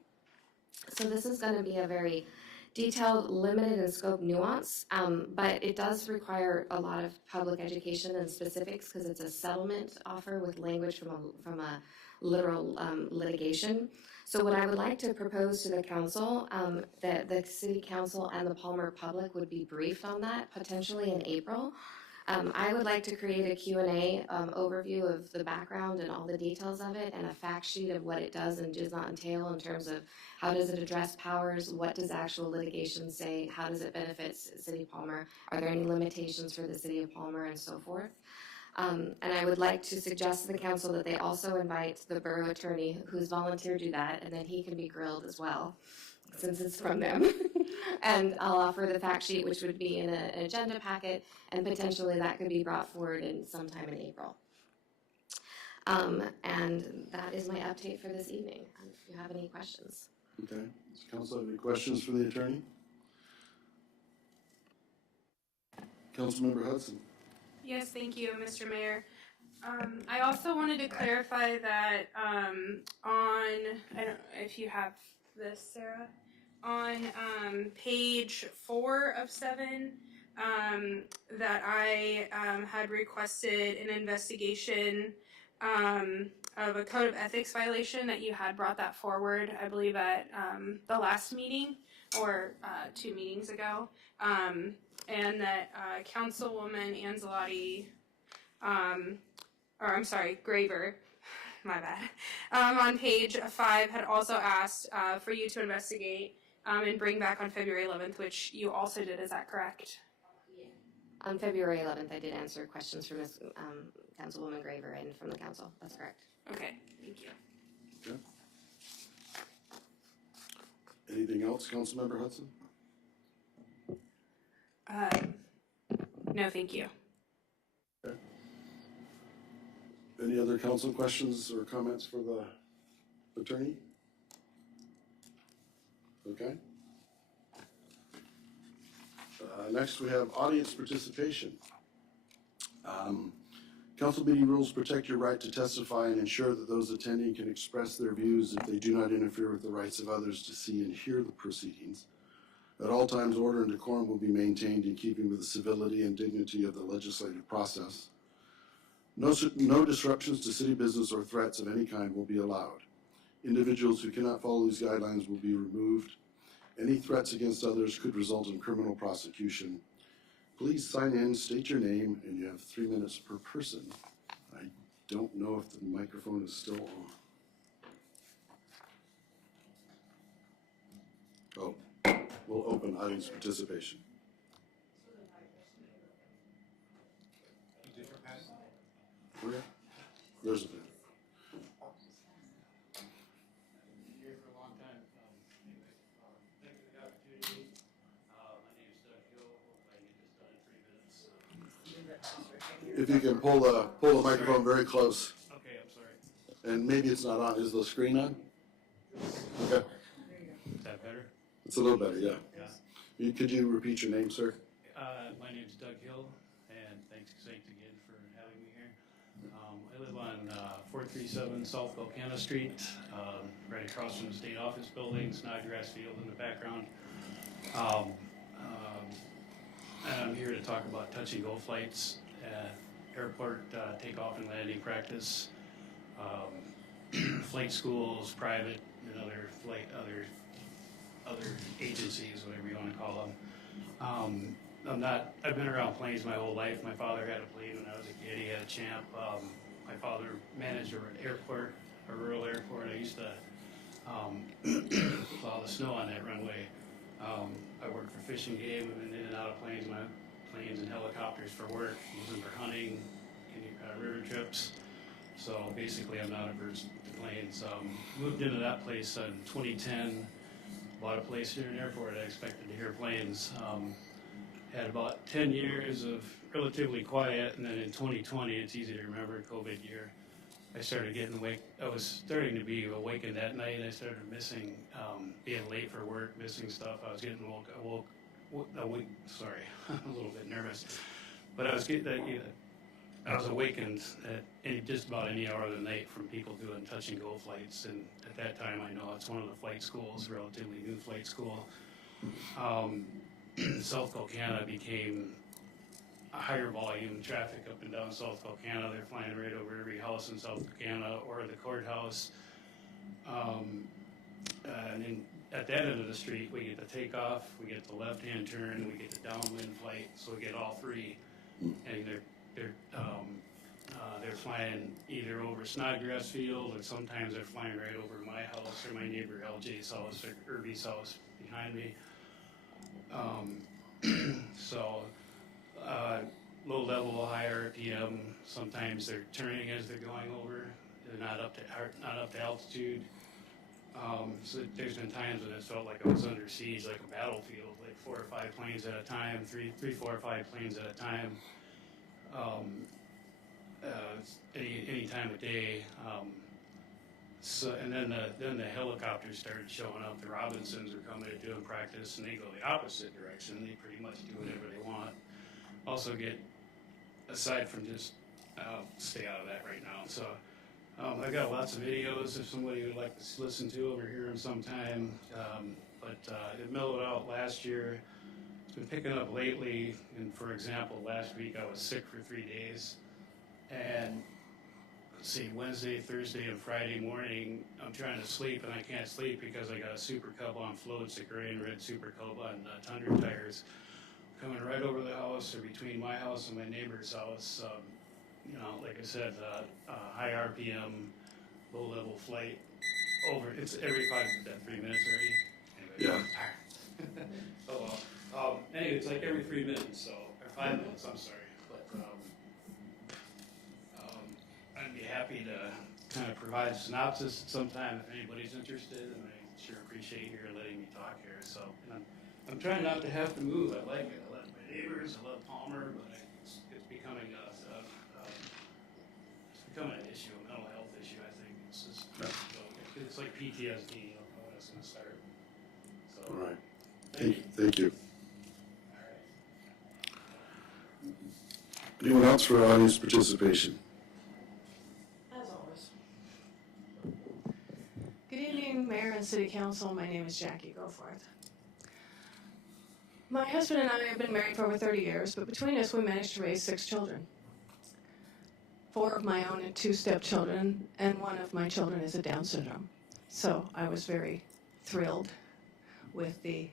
So this is going to be a very detailed, limited in scope nuance, but it does require a lot of public education and specifics because it's a settlement offer with language from a literal litigation. So what I would like to propose to the council, that the city council and the Palmer public would be briefed on that potentially in April. I would like to create a Q&A overview of the background and all the details of it, and a fact sheet of what it does and does not entail in terms of how does it address powers, what does actual litigation say, how does it benefit City of Palmer, are there any limitations for the City of Palmer, and so forth. And I would like to suggest to the council that they also invite the borough attorney who's volunteered to do that, and then he can be grilled as well, since it's from them. And I'll offer the fact sheet, which would be in an agenda packet, and potentially that could be brought forward in sometime in April. And that is my update for this evening. If you have any questions. Okay. Does council have any questions for the attorney? Councilmember Hudson. Yes, thank you, Mr. Mayor. I also wanted to clarify that on, I don't know if you have this, Sarah, on page 4 of 7, that I had requested an investigation of a code of ethics violation, that you had brought that forward, I believe, at the last meeting or 2 meetings ago, and that Councilwoman Anzalotti, or I'm sorry, Graver, my bad, on page 5 had also asked for you to investigate and bring back on February 11th, which you also did. Is that correct? Yeah. On February 11th, I did answer questions from Councilwoman Graver and from the council. That's correct. Okay, thank you. Okay. Anything else, Councilmember Hudson? No, thank you. Okay. Any other council questions or comments for the attorney? Okay. Next, we have audience participation. Council meeting rules protect your right to testify and ensure that those attending can express their views if they do not interfere with the rights of others to see and hear the proceedings. At all times, order and decorum will be maintained in keeping with the civility and dignity of the legislative process. No disruptions to city business or threats of any kind will be allowed. Individuals who cannot follow these guidelines will be removed. Any threats against others could result in criminal prosecution. Please sign in, state your name, and you have 3 minutes per person. I don't know if the microphone is still on. Oh, we'll open audience participation. Okay. There's a pen. If you can pull the microphone very close. And maybe it's not on. Is the screen on? Okay. Is that better? It's a little better, yeah. Yeah. Could you repeat your name, sir? My name's Doug Hill, and thanks again for having me here. I live on 437 South Volcano Street, right across from the state office building, Snodgrass Field in the background. And I'm here to talk about touch and go flights, airport takeoff and landing practice, flight schools, private and other agencies, whatever you want to call them. I've been around planes my whole life. My father had a plane when I was a kid. He had a Champ. My father managed an airport, a rural airport. I used to plow the snow on that runway. I worked for Fish and Game. I've been in and out of planes and helicopters for work, using for hunting, river trips. So basically, I'm not averse to planes. Moved into that place in 2010. Bought a place here in the airport. I expected to hear planes. Had about 10 years of relatively quiet, and then in 2020, it's easy to remember, COVID year, I started getting awake. I was starting to be awakened at night. I started missing, being late for work, missing stuff. I was getting awake. Sorry, I'm a little bit nervous, but I was awakened at just about any hour of the night from people doing touch and go flights. And at that time, I know it's one of the flight schools, relatively new flight school. South Volcano became a higher volume traffic up and down South Volcano. They're flying right over every house in South Volcano or the courthouse. And then at that end of the street, we get the takeoff, we get the left-hand turn, we get the downwind flight. So we get all three, and they're flying either over Snodgrass Field, or sometimes they're flying right over my house or my neighbor LJ's house or Irby's house behind me. Low level, high RPM. Sometimes they're turning as they're going over. They're not up to altitude. So there's been times when it felt like I was under siege, like a battlefield, like 4 or 5 planes at a time, three, 4 or 5 planes at a time. Any time of day. And then the helicopters started showing up. The Robinsons are coming to doing practice, and they go the opposite direction. They pretty much do whatever they want. Also get, aside from just, I'll stay out of that right now. So I've got lots of videos if somebody would like to listen to them or hear them sometime. But it mellowed out last year. It's been picking up lately. And for example, last week I was sick for 3 days. And Wednesday, Thursday, and Friday morning, I'm trying to sleep, and I can't sleep because I got a Super Cub on floats, a gray and red Super Cub on Tundra tires, coming right over the house or between my house and my neighbor's house. Like I said, high RPM, low level flight. It's every 3 minutes already. Anyway, yeah. Anyway, it's like every 3 minutes, or 5 minutes. I'm sorry, but. I'd be happy to kind of provide a synopsis at some time if anybody's interested, and I sure appreciate your letting me talk here. So, and I'm trying not to have to move. I like it. I love my neighbors. I love Palmer, but it's becoming an issue, a mental health issue. I think it's like PTSD. When it's going to start. So, all right. Thank you. Anyone else for audience participation? Good evening, Mayor and City Council. My name is Jackie Goforth. My husband and I have been married for over 30 years, but between us we managed to raise 6 children. 4 of my own and 2 stepchildren, and 1 of my children is a Down syndrome. So I was very thrilled with the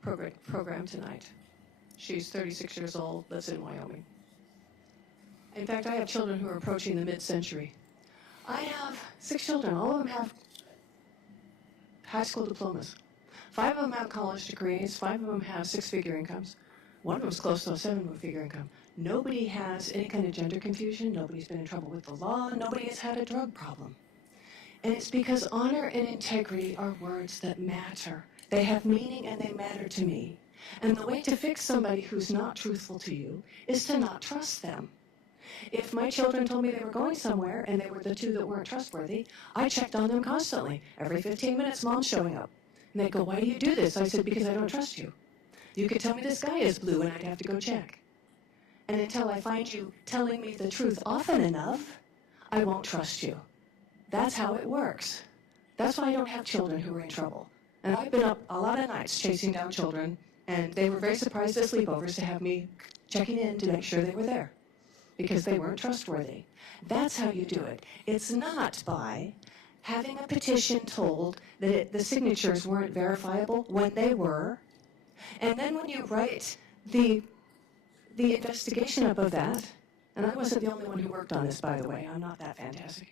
program tonight. She's 36 years old, lives in Wyoming. In fact, I have children who are approaching the mid-century. I have 6 children. All of them have high school diplomas. 5 of them have college degrees. 5 of them have 6-figure incomes. 1 of them is close to a 7-figure income. Nobody has any kind of gender confusion. Nobody's been in trouble with the law. Nobody has had a drug problem. And it's because honor and integrity are words that matter. They have meaning and they matter to me. And the way to fix somebody who's not truthful to you is to not trust them. If my children told me they were going somewhere and they were the two that weren't trustworthy, I checked on them constantly. Every 15 minutes, Mom's showing up. And they'd go, why do you do this? I said, because I don't trust you. You could tell me the sky is blue and I'd have to go check. And until I find you telling me the truth often enough, I won't trust you. That's how it works. That's why I don't have children who are in trouble. And I've been up a lot of nights chasing down children, and they were very surprised at sleepovers to have me checking in to make sure they were there, because they weren't trustworthy. That's how you do it. It's not by having a petition told that the signatures weren't verifiable when they were, and then when you write the investigation up of that, and I wasn't the only one who worked on this, by the way, I'm not that fantastic,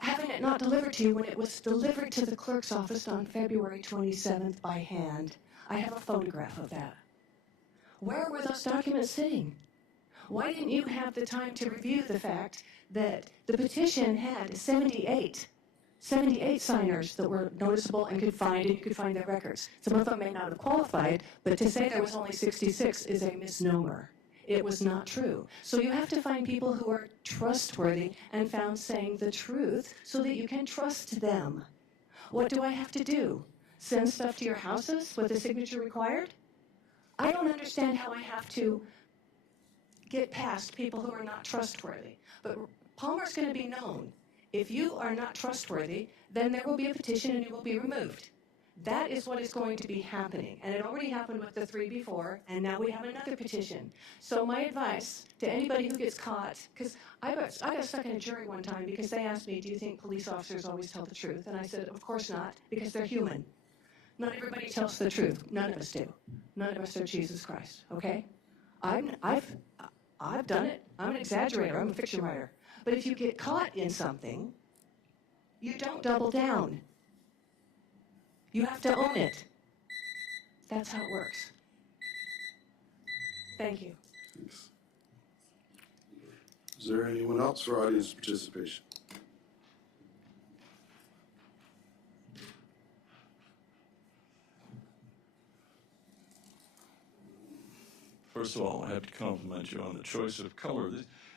having it not delivered to you when it was delivered to the clerk's office on February 27th by hand. I have a photograph of that. Where were those documents sitting? Why didn't you have the time to review the fact that the petition had 78 signers that were noticeable and you could find their records? Some of them may not have qualified, but to say there was only 66 is a misnomer. It was not true. So you have to find people who are trustworthy and found saying the truth so that you can trust them. What do I have to do? Send stuff to your houses with the signature required? I don't understand how I have to get past people who are not trustworthy. But Palmer's going to be known. If you are not trustworthy, then there will be a petition and you will be removed. That is what is going to be happening. And it already happened with the 3 before, and now we have another petition. So my advice to anybody who gets caught, because I got stuck in a jury one time because they asked me, do you think police officers always tell the truth? And I said, of course not, because they're human. Not everybody tells the truth. None of us do. None of us are Jesus Christ, okay? I've done it. I'm an exaggerator. I'm a fiction writer. But if you get caught in something, you don't double down. You have to own it. That's how it works. Thank you. Thanks. Is there anyone else for audience participation? First of all, I have to compliment you on the choice of color.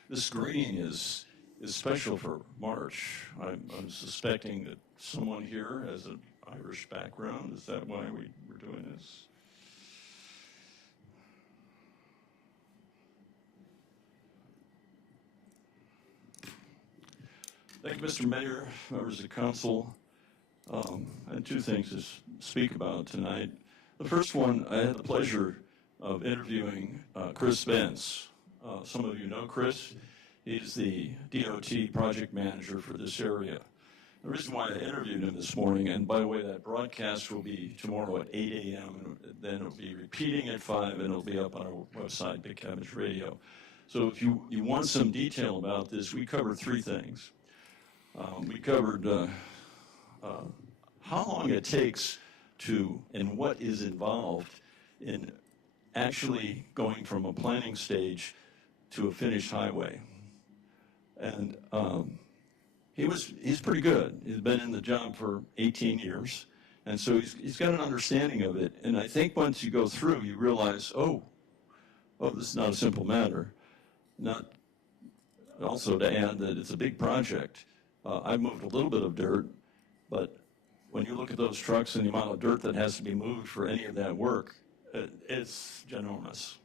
This green is special for March. I'm suspecting that someone here has an Irish background. Is that why we're doing this? Thank you, Mr. Mayor, members of council. I had two things to speak about tonight. The first one, I had the pleasure of interviewing Chris Spence. Some of you know Chris. He's the DOT project manager for this area. The reason why I interviewed him this morning, and by the way, that broadcast will be tomorrow at 8 a.m., and then it'll be repeating at 5, and it'll be up on our website, Big Cabbage Radio. So if you want some detail about this, we covered three things. We covered how long it takes to, and what is involved in actually going from a planning stage to a finished highway. And he's pretty good. He's been in the job for 18 years. And so he's got an understanding of it. And I think once you go through, you realize, oh, this is not a simple matter. Not also to add that it's a big project. I've moved a little bit of dirt, but when you look at those trucks and the amount of dirt that has to be moved for any of that work, it's ginormous.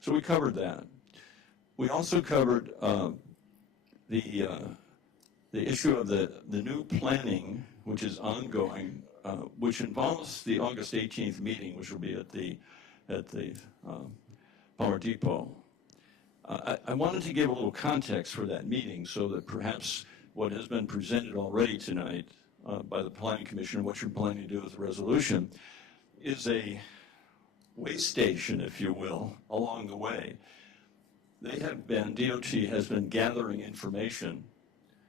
So we covered that. We also covered the issue of the new planning, which is ongoing, which involves the August 18th meeting, which will be at the Power Depot. I wanted to give a little context for that meeting so that perhaps what has been presented already tonight by the Planning Commission, what you're planning to do with the resolution, is a way station, if you will, along the way. DOT has been gathering information.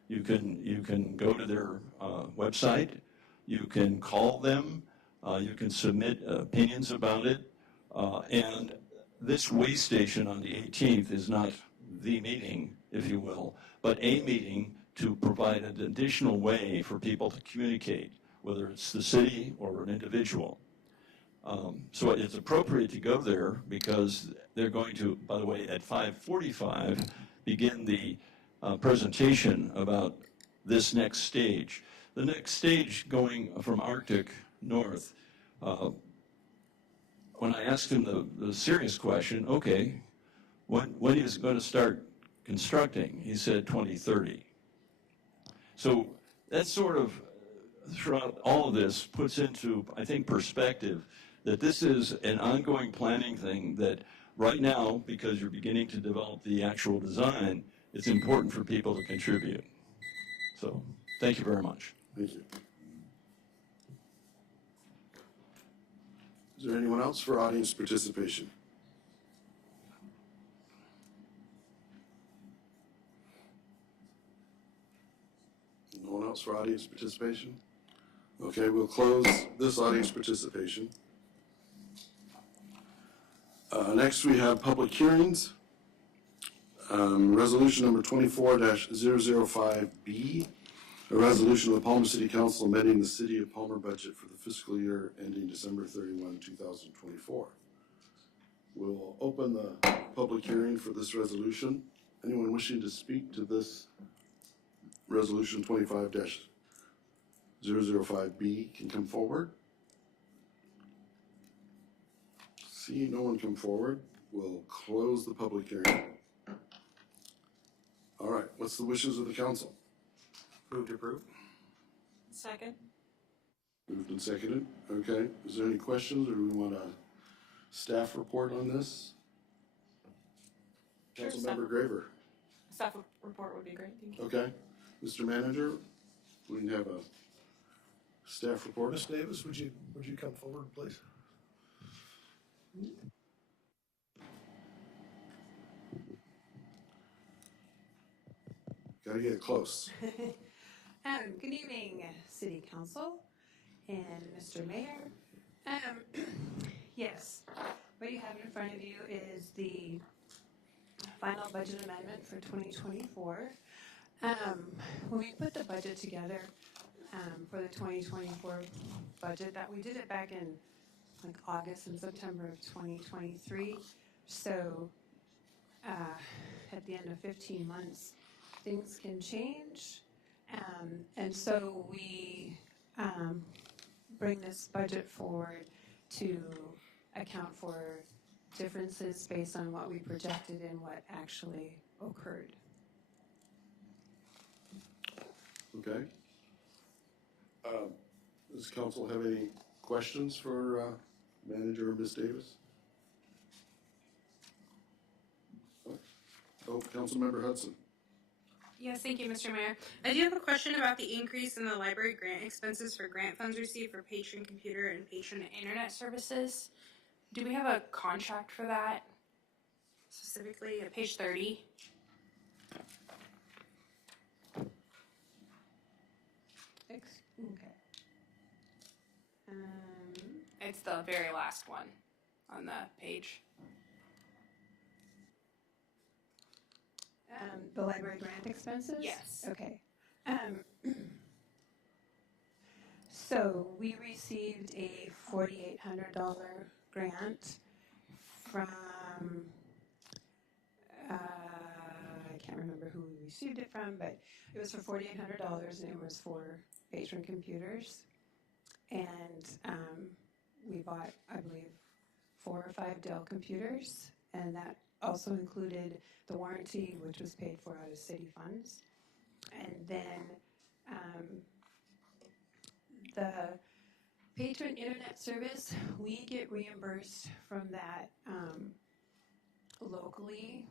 You can go to their website, you can call them, you can submit opinions about it, and this way station on the 18th is not the meeting, if you will, but a meeting to provide an additional way for people to communicate, whether it's the city or an individual. So it's appropriate to go there because they're going to, by the way, at 5:45, begin the presentation about this next stage. The next stage going from Arctic north, when I asked him the serious question, okay, when is it going to start constructing? He said 2030. So that sort of, throughout all of this, puts into, I think, perspective that this is an ongoing planning thing that right now, because you're beginning to develop the actual design, it's important for people to contribute. So thank you very much. Thank you. Is there anyone else for audience participation? No one else for audience participation? Okay, we'll close this audience participation. Next, we have public hearings. Resolution number 24-005B, a resolution of the Palmer City Council amending the City of Palmer budget for the fiscal year ending December 31, 2024. We'll open the public hearing for this resolution. Anyone wishing to speak to this resolution 25-005B can come forward. See no one come forward, we'll close the public hearing. All right, what's the wishes of the council? Move to approve. Second. Moved and seconded. Okay, is there any questions, or do we want a staff report on this? Sure, Councilmember Graver. Staff report would be great, thank you. Okay, Mr. Manager, we can have a staff report. Ms. Davis, would you come forward, please? Gotta get it close. Good evening, City Council and Mr. Mayor. Yes, what you have in front of you is the final budget amendment for 2024. When we put the budget together for the 2024 budget, that we did it back in like August and September of 2023. So at the end of 15 months, things can change. And so we bring this budget forward to account for differences based on what we projected and what actually occurred. Okay. Does council have any questions for Manager Ms. Davis? Oh, Councilmember Hudson. Yes, thank you, Mr. Mayor. I do have a question about the increase in the library grant expenses for grant funds received for patron computer and patron internet services. Do we have a contract for that? Specifically at page 30? Okay. It's the very last one on the page. The library grant expenses? Yes. Okay. So we received a $4,800 grant from, I can't remember who we received it from, but it was for $4,800 and it was for patron computers. And we bought, I believe, 4 or 5 Dell computers, and that also included the warranty, which was paid for out of city funds. And then the patron internet service, we get reimbursed from that locally,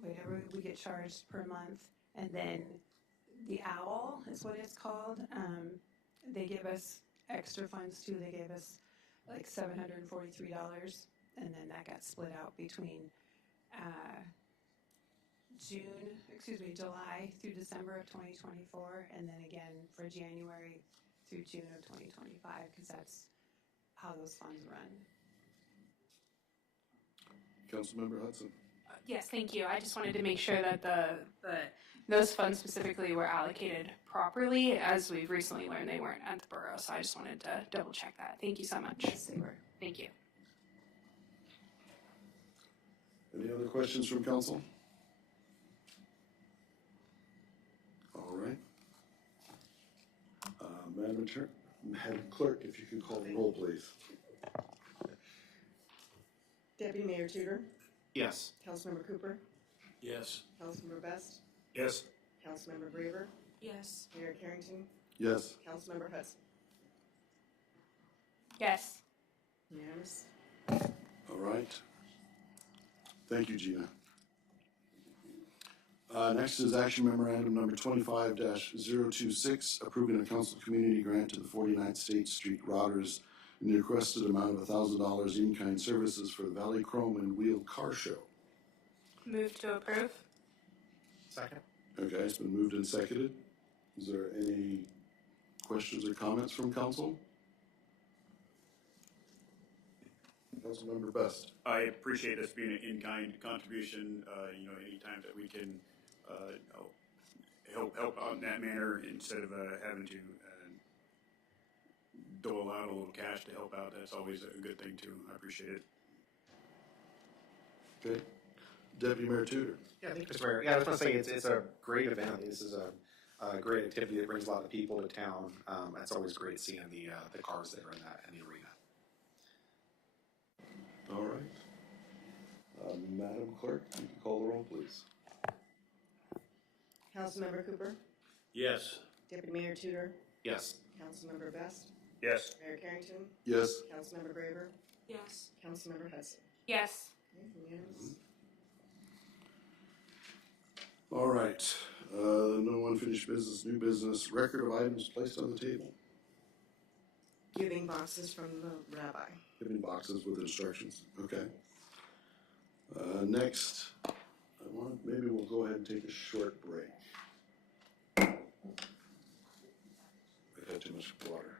whatever we get charged per month. And then the OWL is what it's called. They give us extra funds too. They gave us like $743, and then that got split out between July through December of 2024, and then again for January through June of 2025, because that's how those funds run. Councilmember Hudson. Yes, thank you. I just wanted to make sure that those funds specifically were allocated properly. As we've recently learned, they weren't at the borough, so I just wanted to double check that. Thank you so much. Yes, they were. Thank you. Any other questions from council? All right. Madam Clerk, if you could call the roll, please. Deputy Mayor Tudor, Yes. Councilmember Cooper, Yes. Councilmember Best, Yes. Councilmember Graver, Yes. Mayor Carrington, Yes. Councilmember Hudson. Yes. Unanimous. All right. Thank you, Gina. Next is action memorandum number 25-026, approving a council community grant to the 49th State Street routers in the requested amount of $1,000 in-kind services for the Valley Chrome and Wheel Car Show. Move to approve. Second. Okay, it's been moved and seconded. Is there any questions or comments from council? Councilmember Best. I appreciate this being an in-kind contribution, anytime that we can, help out in that manner instead of, having to, dole out a little cash to help out. That's always a good thing too. I appreciate it. Okay. Deputy Mayor Tudor. Yeah, thank you, Mr. Mayor. Yeah, I was going to say it's a great event. This is a great activity that brings a lot of people to town. It's always great seeing the cars there in the arena. All right. Madam Clerk, you can call the roll, please. Councilmember Cooper, Yes. Deputy Mayor Tudor, Yes. Councilmember Best, Yes. Mayor Carrington, Yes. Councilmember Graver, Yes. Councilmember Hudson. Yes. Okay, unanimous. All right. No unfinished business, new business, record of items placed on the table. Giving boxes from the rabbi. Giving boxes with instructions. Okay. Next, maybe we'll go ahead and take a short break. I've had too much water.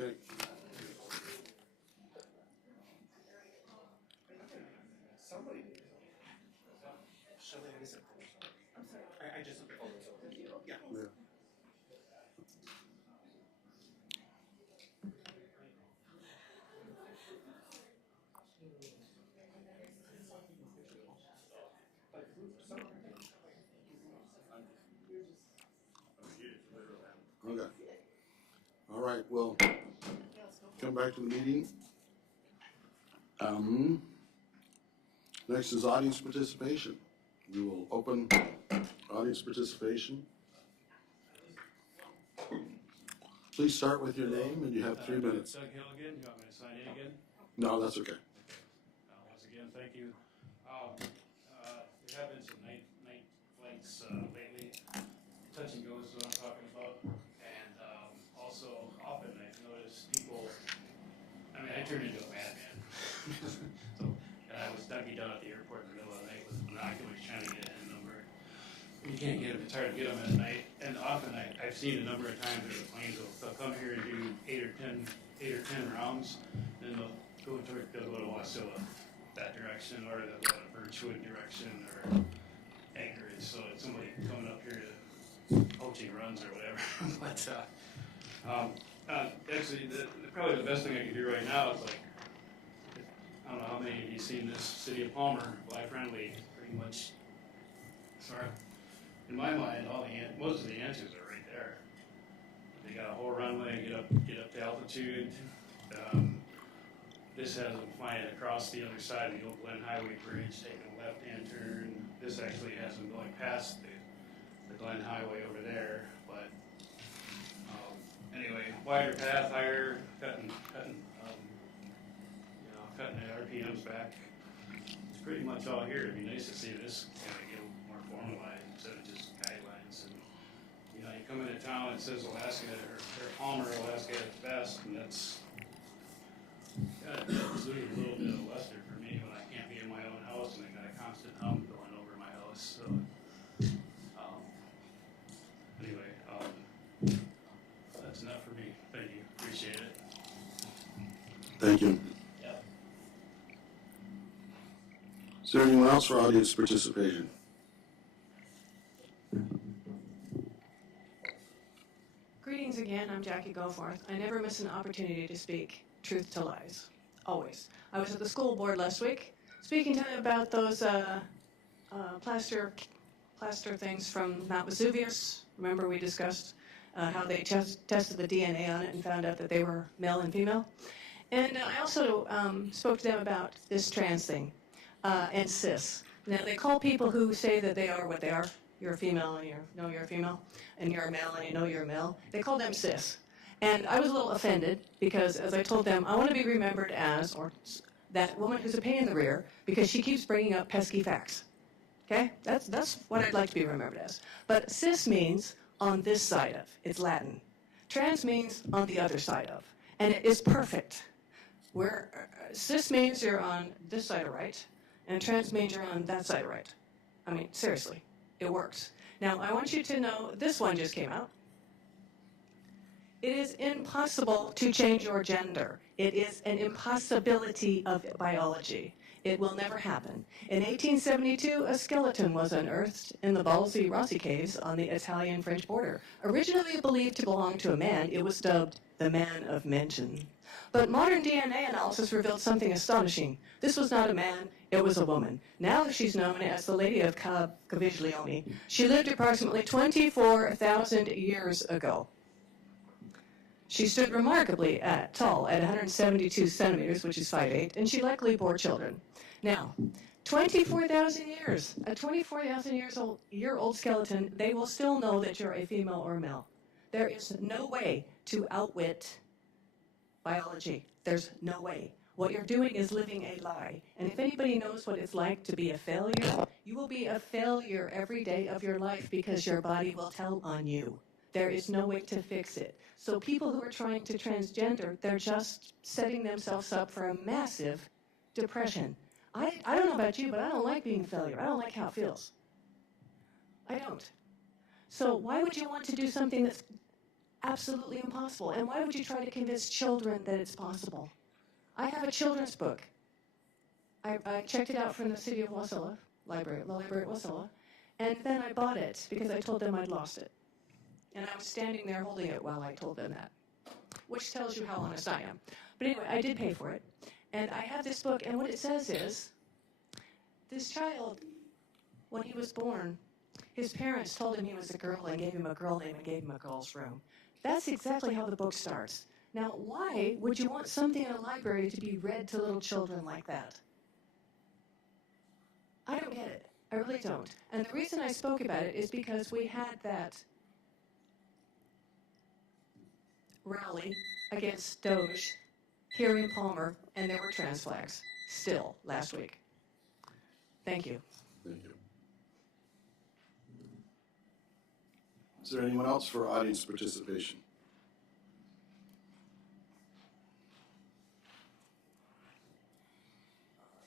Okay. Somebody is it? I'm sorry. I just. Yeah. Okay. All right, we'll come back to the meeting. Next is audience participation. We will open audience participation. Please start with your name, and you have 3 minutes. Doug Hill again, you want me to sign in again? No, that's okay. Once again, thank you. There have been some night flights lately, touch and goes is what I'm talking about. And also, often I've noticed people, I mean, I turned into a madman. So, and I was Dougie down at the airport in the middle of the night with binoculars trying to get a number. You can't get them, it's hard to get them at night. And often I've seen a number of times where the planes they'll come here and do 8 or 10 rounds, and they'll go to Wasilla that direction, or they'll go to Birchwood direction, or Anchorage. So it's somebody coming up here to poaching runs or whatever. But actually, probably the best thing I can do right now is like, I don't know how many of you seen this City of Palmer, fly friendly, pretty much. Sorry. In my mind, most of the answers are right there. They got a whole runway, get up to altitude. This has them flying across the other side of the old Glen Highway Bridge, taking a left-hand turn. This actually has them going past the Glen Highway over there. But anyway, wider path, higher, cutting the RPMs back. It's pretty much all here. It'd be nice to see this kind of get more formalized instead of just guidelines. And you come into town, it says Alaska or Palmer, Alaska at its best, and that's kind of lose a little bit of luster for me when I can't be in my own house and I got a constant hum going over my house. So anyway, that's enough for me. Thank you. Appreciate it. Thank you. Is there anyone else for audience participation? Greetings again, I'm Jackie Goforth. I never miss an opportunity to speak truth to lies, always. I was at the school board last week speaking to them about those plaster things from Mount Vesuvius. Remember we discussed how they tested the DNA on it and found out that they were male and female. And I also spoke to them about this trans thing and cis. Now they call people who say that they are what they are. You're a female and you know you're a female, and you're a male and you know you're a male. They call them cis. And I was a little offended because, as I told them, I want to be remembered as, or that woman who's a pain in the rear because she keeps bringing up pesky facts. Okay? That's what I'd like to be remembered as. But cis means on this side of. It's Latin. Trans means on the other side of. And it is perfect. Where cis means you're on this side of right, and trans means you're on that side of right. I mean, seriously. It works. Now, I want you to know, this one just came out. It is impossible to change your gender. It is an impossibility of biology. It will never happen. In 1872, a skeleton was unearthed in the Balzi Rossi caves on the Italian-French border. Originally believed to belong to a man, it was dubbed the Man of Mention. But modern DNA analysis revealed something astonishing. This was not a man, it was a woman. Now she's known as the Lady of Caviglione. She lived approximately 24,000 years ago. She stood remarkably tall at 172 centimeters, which is 5'8", and she likely bore children. Now, 24,000 years, a 24,000-year-old skeleton, they will still know that you're a female or a male. There is no way to outwit biology. There's no way. What you're doing is living a lie. And if anybody knows what it's like to be a failure, you will be a failure every day of your life because your body will tell on you. There is no way to fix it. So people who are trying to transgender, they're just setting themselves up for a massive depression. I don't know about you, but I don't like being a failure. I don't like how it feels. I don't. So why would you want to do something that's Absolutely impossible. And why would you try to convince children that it's possible? I have a children's book. I checked it out from the city of Wasilla, the library at Wasilla, and then I bought it because I told them I'd lost it. And I was standing there holding it while I told them that, which tells you how honest I am. But anyway, I did pay for it. And I have this book, and what it says is, this child, when he was born, his parents told him he was a girl and gave him a girl name and gave him a girl's room. That's exactly how the book starts. Now, why would you want something in a library to be read to little children like that? I don't get it. I really don't. And the reason I spoke about it is because we had that rally against Doge here in Palmer, and there were trans flags still last week. Thank you. Thank you. Is there anyone else for audience participation?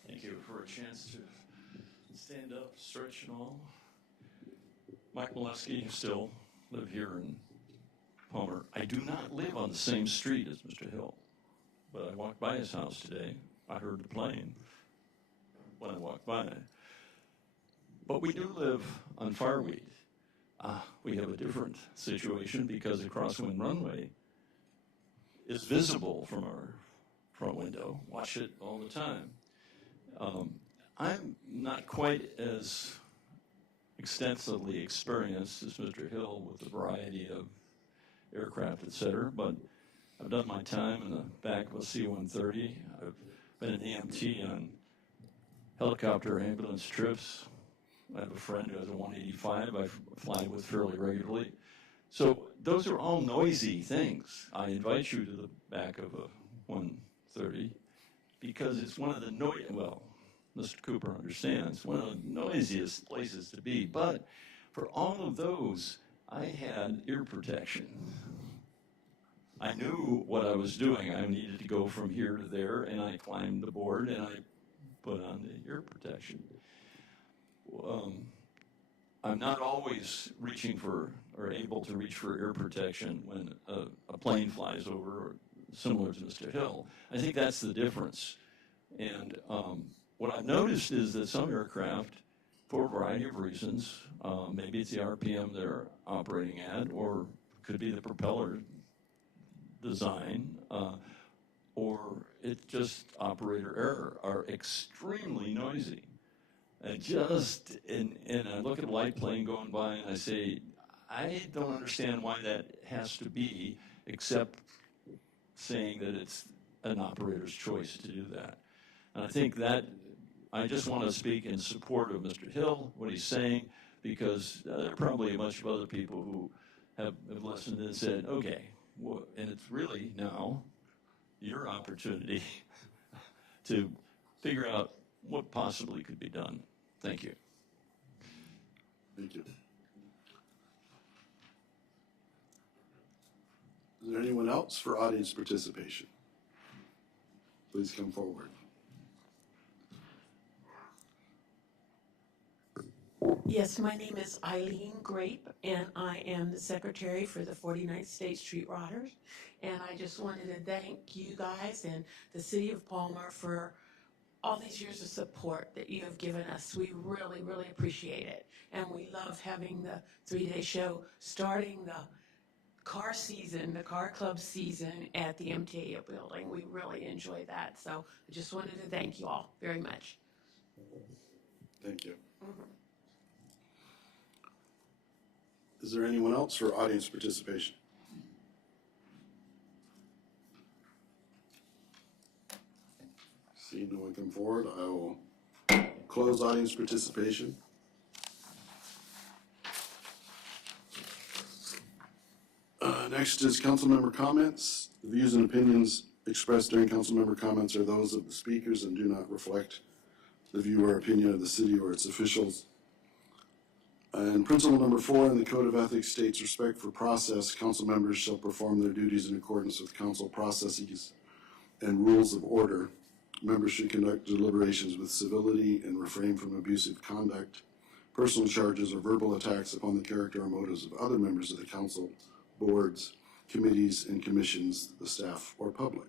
Thank you for a chance to stand up, stretch and all. Mike Molesky, still live here in Palmer. I do not live on the same street as Mr. Hill, but I walked by his house today. I heard the plane when I walked by. But we do live on Fireweed. We have a different situation because the crosswind runway is visible from our front window. Watch it all the time. I'm not quite as extensively experienced as Mr. Hill with a variety of aircraft, et cetera, but I've done my time in the back of a C-130. I've been an EMT on helicopter ambulance trips. I have a friend who has a 185 I fly with fairly regularly. So those are all noisy things. I invite you to the back of a 130 because it's one of the well, Mr. Cooper understands, one of the noisiest places to be. But for all of those, I had ear protection. I knew what I was doing. I needed to go from here to there, and I climbed the board, and I put on the ear protection. I'm not always reaching for or able to reach for ear protection when a plane flies over, or similar to Mr. Hill. I think that's the difference. And what I've noticed is that some aircraft, for a variety of reasons, maybe it's the RPM they're operating at, or could be the propeller design, or it's just operator error, are extremely noisy. And I look at a light plane going by and I say, I don't understand why that has to be, except saying that it's an operator's choice to do that. And I think that I just want to speak in support of Mr. Hill, what he's saying, because there are probably a bunch of other people who have listened and said, okay, and it's really now your opportunity to figure out what possibly could be done. Thank you. Thank you. Is there anyone else for audience participation? Please come forward. Yes, my name is Eileen Grape, and I am the secretary for the 49th State Street Rodders. And I just wanted to thank you guys and the city of Palmer for all these years of support that you have given us. We really, really appreciate it. And we love having the 3-day show, starting the car season, the car club season at the MTA building. We really enjoy that. So I just wanted to thank you all very much. Thank you. Is there anyone else for audience participation? Seeing no one come forward, I will close audience participation. Next is council member comments. The views and opinions expressed during council member comments are those of the speakers and do not reflect the view or opinion of the city or its officials. And principle number 4 in the Code of Ethics states respect for process. Council members shall perform their duties in accordance with council processes and rules of order. Members should conduct deliberations with civility and refrain from abusive conduct, personal charges, or verbal attacks upon the character or motives of other members of the council, boards, committees and commissions, the staff or public.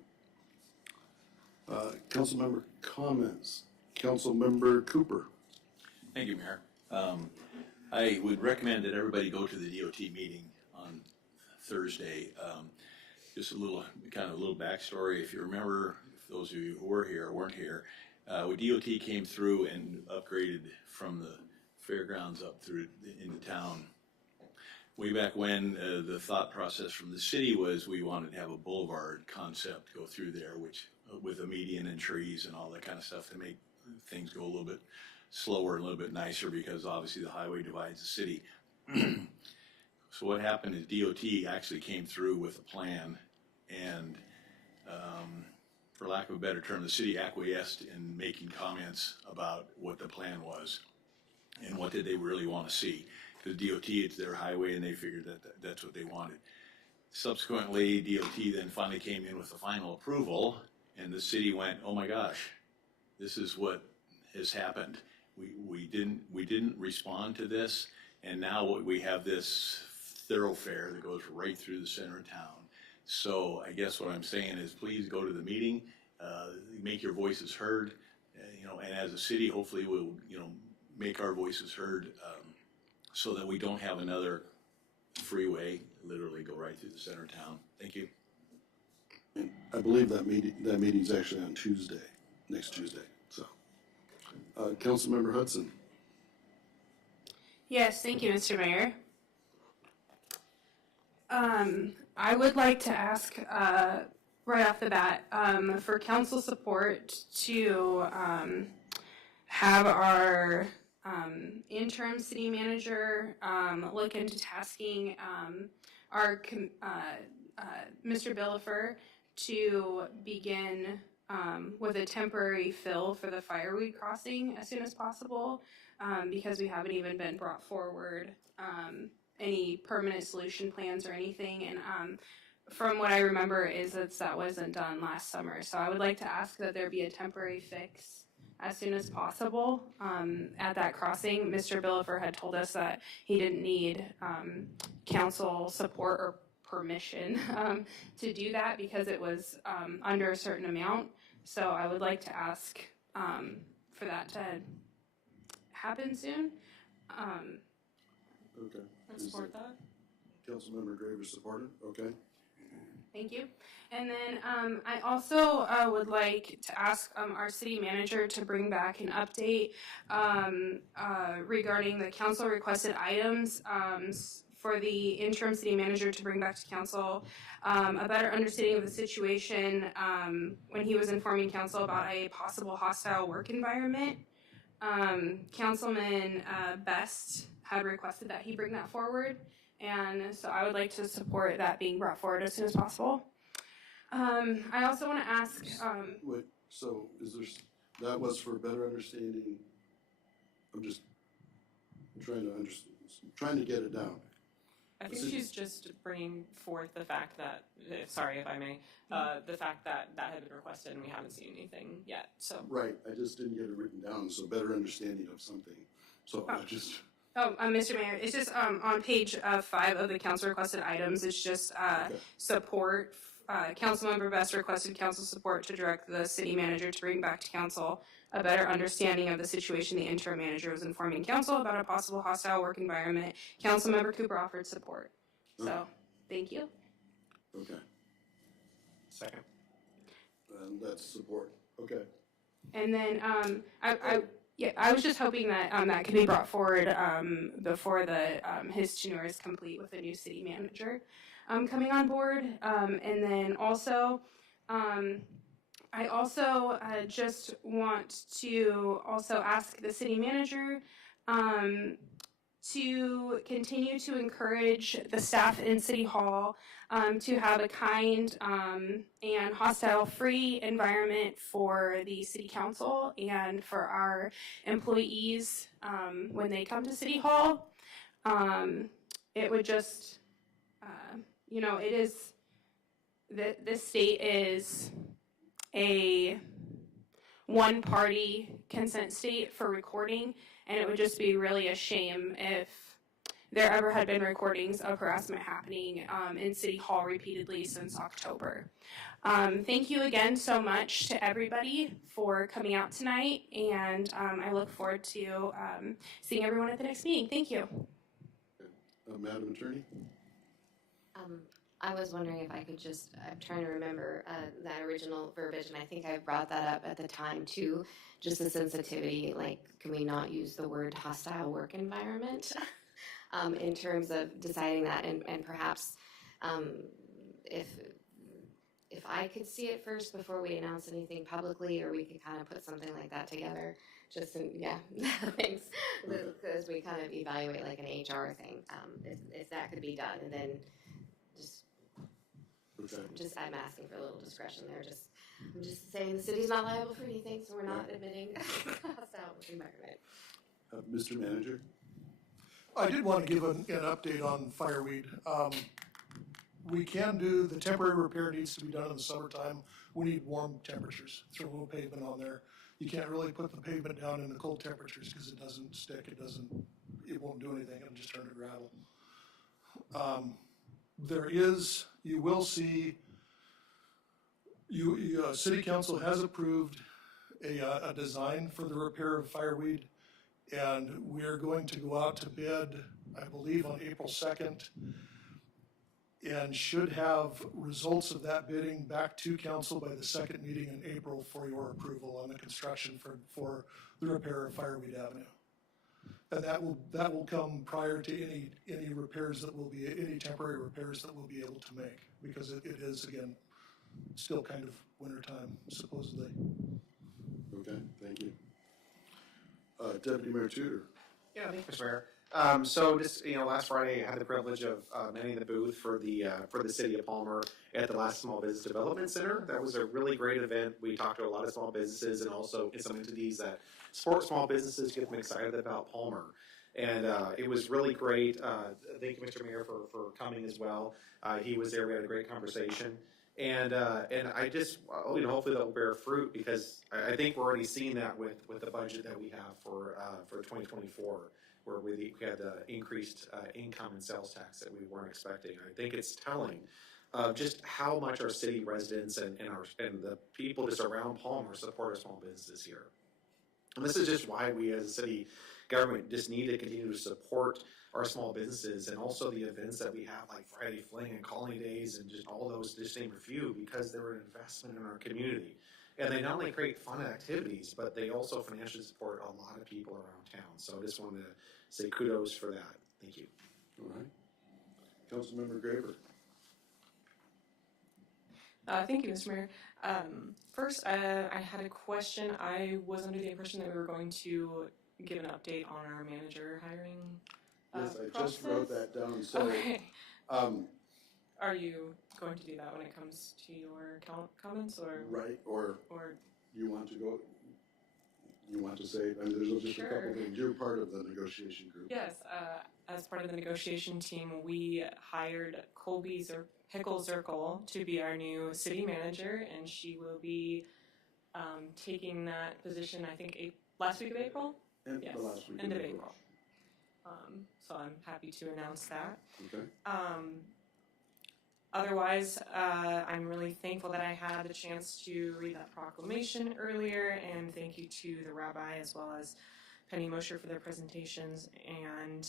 Council member comments. Council member Cooper. Thank you, Mayor. I would recommend that everybody go to the DOT meeting on Thursday. Just a little backstory. If you remember, if those of you who were here or weren't here, when DOT came through and upgraded from the fairgrounds up through into town, way back when, the thought process from the city was we wanted to have a boulevard concept go through there, which with a median and trees and all that kind of stuff to make things go a little bit slower and a little bit nicer, because obviously the highway divides the city. So what happened is DOT actually came through with a plan, and for lack of a better term, the city acquiesced in making comments about what the plan was and what did they really want to see. Because DOT, it's their highway, and they figured that that's what they wanted. Subsequently, DOT then finally came in with the final approval, and the city went, "Oh my gosh, this is what has happened. We didn't respond to this, and now we have this thoroughfare that goes right through the center of town." So I guess what I'm saying is, please go to the meeting, make your voices heard, and as a city, hopefully we'll make our voices heard, so that we don't have another freeway literally go right through the center of town. Thank you. And I believe that meeting's actually on Tuesday, next Tuesday. So, Councilmember Hudson. Yes, thank you, Mr. Mayor. I would like to ask, right off the bat, for council support to have our interim city manager look into tasking our Mr. Billefer to begin with a temporary fill for the fireweed crossing as soon as possible, because we haven't even been brought forward any permanent solution plans or anything. And from what I remember is that wasn't done last summer. So I would like to ask that there be a temporary fix as soon as possible at that crossing. Mr. Billefer had told us that he didn't need council support or permission to do that because it was under a certain amount. So I would like to ask for that to happen soon. Okay. I support that. Councilmember Graver supported. Okay. Thank you. And then I also would like to ask our city manager to bring back an update regarding the council requested items for the interim city manager to bring back to council a better understanding of the situation when he was informing council about a possible hostile work environment. Councilman Best had requested that he bring that forward, and so I would like to support that being brought forward as soon as possible. I also want to ask. Wait. So is there? That was for better understanding. I'm just trying to get it down. I think she's just bringing forth the fact that, sorry if I may, the fact that had been requested and we haven't seen anything yet. So Right. I just didn't get it written down. So better understanding of something. So I just. Mr. Mayor, it's just on page 5 of the council requested items. It's just Okay. support. Councilmember Best requested council support to direct the city manager to bring back to council a better understanding of the situation. The interim manager was informing council about a possible hostile work environment. Councilmember Cooper offered support. So, thank you. Okay. Second. And that's support. Okay. And then I was just hoping that that could be brought forward before his tenure is complete with the new city manager coming on board. And then also, I also just want to also ask the city manager to continue to encourage the staff in City Hall to have a kind and hostile-free environment for the City Council and for our employees when they come to City Hall. It would just, it is, this state is a one-party consent state for recording, and it would just be really a shame if there ever had been recordings of harassment happening in City Hall repeatedly since October. Thank you again so much to everybody for coming out tonight, and I look forward to seeing everyone at the next meeting. Thank you. Madam Attorney? I was wondering if I could just, I'm trying to remember that original verbiage, and I think I brought that up at the time too, just the sensitivity, like, can we not use the word hostile work environment in terms of deciding that, and perhaps if I could see it first before we announce anything publicly, or we could kind of put something like that together, just in, yeah, thanks, because we kind of evaluate like an HR thing, if that could be done, and then I'm asking for a little discretion there. I'm just saying the city's not liable for anything, so we're not admitting hostile work environment. Mr. Manager? I did want to give an update on fireweed. We can do, the temporary repair needs to be done in the summertime. We need warm temperatures, throw a little pavement on there. You can't really put the pavement down in the cold temperatures because it doesn't stick, it won't do anything, it'll just turn to gravel. You will see, City Council has approved a design for the repair of fireweed, and we are going to go out to bid, I believe, on April 2nd, and should have results of that bidding back to council by the second meeting in April for your approval on the construction for the repair of Fireweed Avenue. And that will come prior to any repairs that will be, any temporary repairs that we'll be able to make, because it is, again, still kind of wintertime, supposedly. Okay, thank you. Deputy Mayor Tudor. Yeah, thank you, Mr. Mayor. So just, last Friday, I had the privilege of manning the booth for the city of Palmer at the last Small Business Development Center. That was a really great event. We talked to a lot of small businesses and also some entities that support small businesses, get them excited about Palmer. And it was really great. Thank you, Mr. Mayor, for coming as well. He was there. We had a great conversation. And I just, hopefully that will bear fruit, because I think we're already seeing that with the budget that we have for 2024, where we had the increased income and sales tax that we weren't expecting. I think it's telling just how much our city residents and the people just around Palmer support our small businesses here. And this is just why we as a city government just need to continue to support our small businesses, and also the events that we have like Friday Fling and Colony Days and just all those, just name a few, because they're an investment in our community. And they not only create fun activities, but they also financially support a lot of people around town. So I just wanted to say kudos for that. Thank you. All right. Councilmember Graber. Thank you, Mr. Mayor. First, I had a question. I was under the impression that we were going to give an update on our manager hiring Yes, I process. just wrote that down. So, okay. Are you going to do that when it comes to your comments, or right, or you want to go? You want to say? I mean, there's just a couple things. You're part of the negotiation group. Yes, as part of the negotiation team, we hired Colby Pickle Zirkle to be our new city manager, and she will be taking that position, I think, last week of April? Yes, the last week end of April. So I'm happy to announce that. Okay. Otherwise, I'm really thankful that I had the chance to read that proclamation earlier, and thank you to the rabbi as well as Penny Mosher for their presentations. And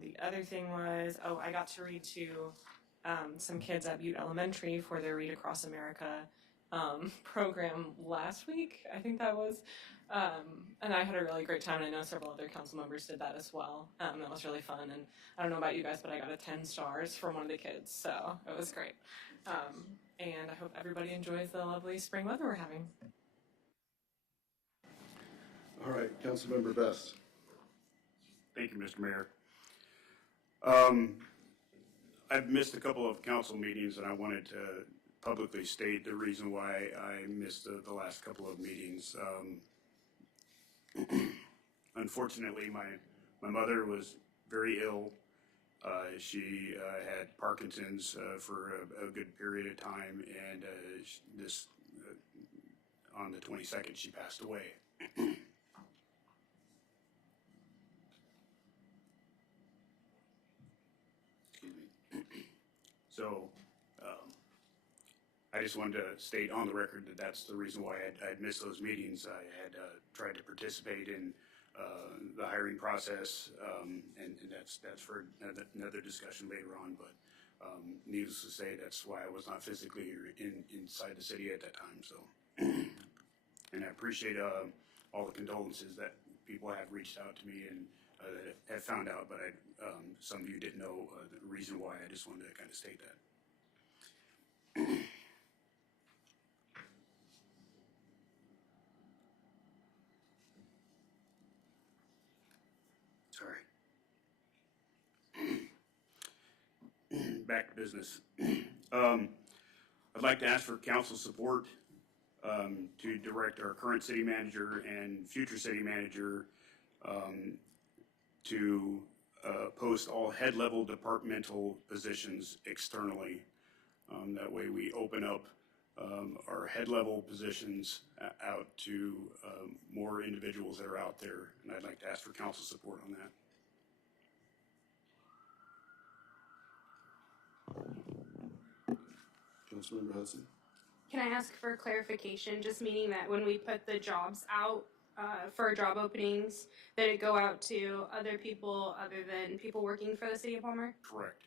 the other thing was, I got to read to some kids at Butte Elementary for their Read Across America program last week, I think that was. And I had a really great time, and I know several other council members did that as well. That was really fun, and I don't know about you guys, but I got a 10 stars from one of the kids, so it was great. And I hope everybody enjoys the lovely spring weather we're having. All right, Councilmember Best. Thank you, Mr. Mayor. I've missed a couple of council meetings, and I wanted to publicly state the reason why I missed the last couple of meetings. Unfortunately, my mother was very ill. She had Parkinson's for a good period of time, and on the 22nd, she passed away. Excuse me. So, I just wanted to state on the record that that's the reason why I'd missed those meetings. I had tried to participate in the hiring process, and that's for another discussion later on. But needless to say, that's why I was not physically inside the city at that time. So, and I appreciate all the condolences that people have reached out to me and that have found out. But some of you didn't know the reason why. I just wanted to kind of state that. Sorry. Back to business. I'd like to ask for council support to direct our current city manager and future city manager to post all head-level departmental positions externally. That way we open up our head-level positions out to more individuals that are out there, and I'd like to ask for council support on that. Councilmember Hudson? Can I ask for clarification, just meaning that when we put the jobs out for job openings, that it go out to other people other than people working for the city of Palmer? Correct.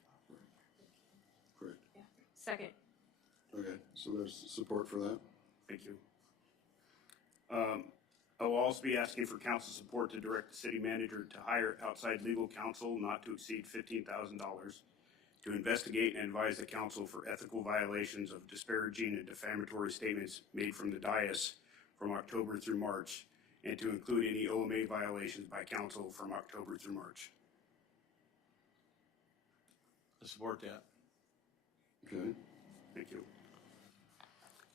Correct. Yeah. Second. Okay, so there's support for that? Thank you. I will also be asking for council support to direct the city manager to hire outside legal counsel not to exceed $15,000 to investigate and advise the council for ethical violations of disparaging and defamatory statements made from the dais from October through March, and to include any OMA violations by council from October through March. I support that. Okay. Thank you.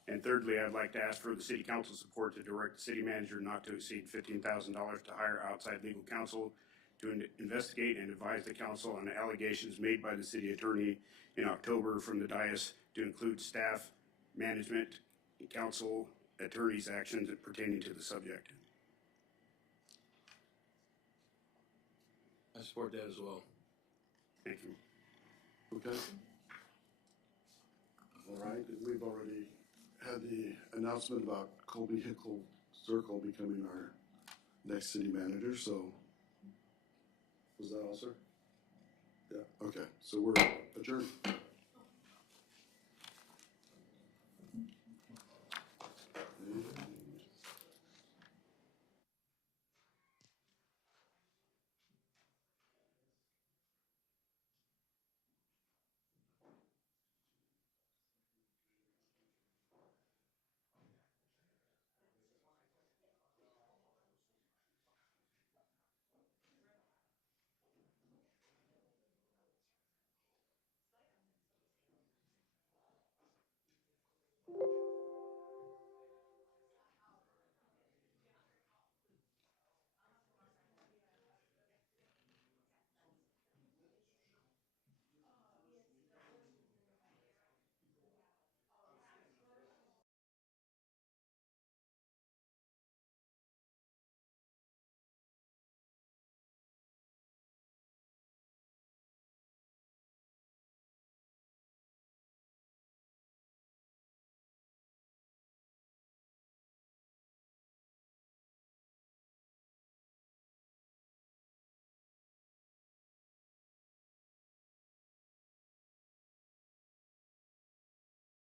And thirdly, I'd like to ask for the city council support to direct the city manager not to exceed $15,000 to hire outside legal counsel to investigate and advise the council on the allegations made by the city attorney in October from the dais, to include staff, management, and council attorney's actions pertaining to the subject. I support that as well. Thank you. Okay. All right, we've already had the announcement about Colby Hickle Circle becoming our next city manager, so was that all, sir? Yeah, okay, so we're adjourned.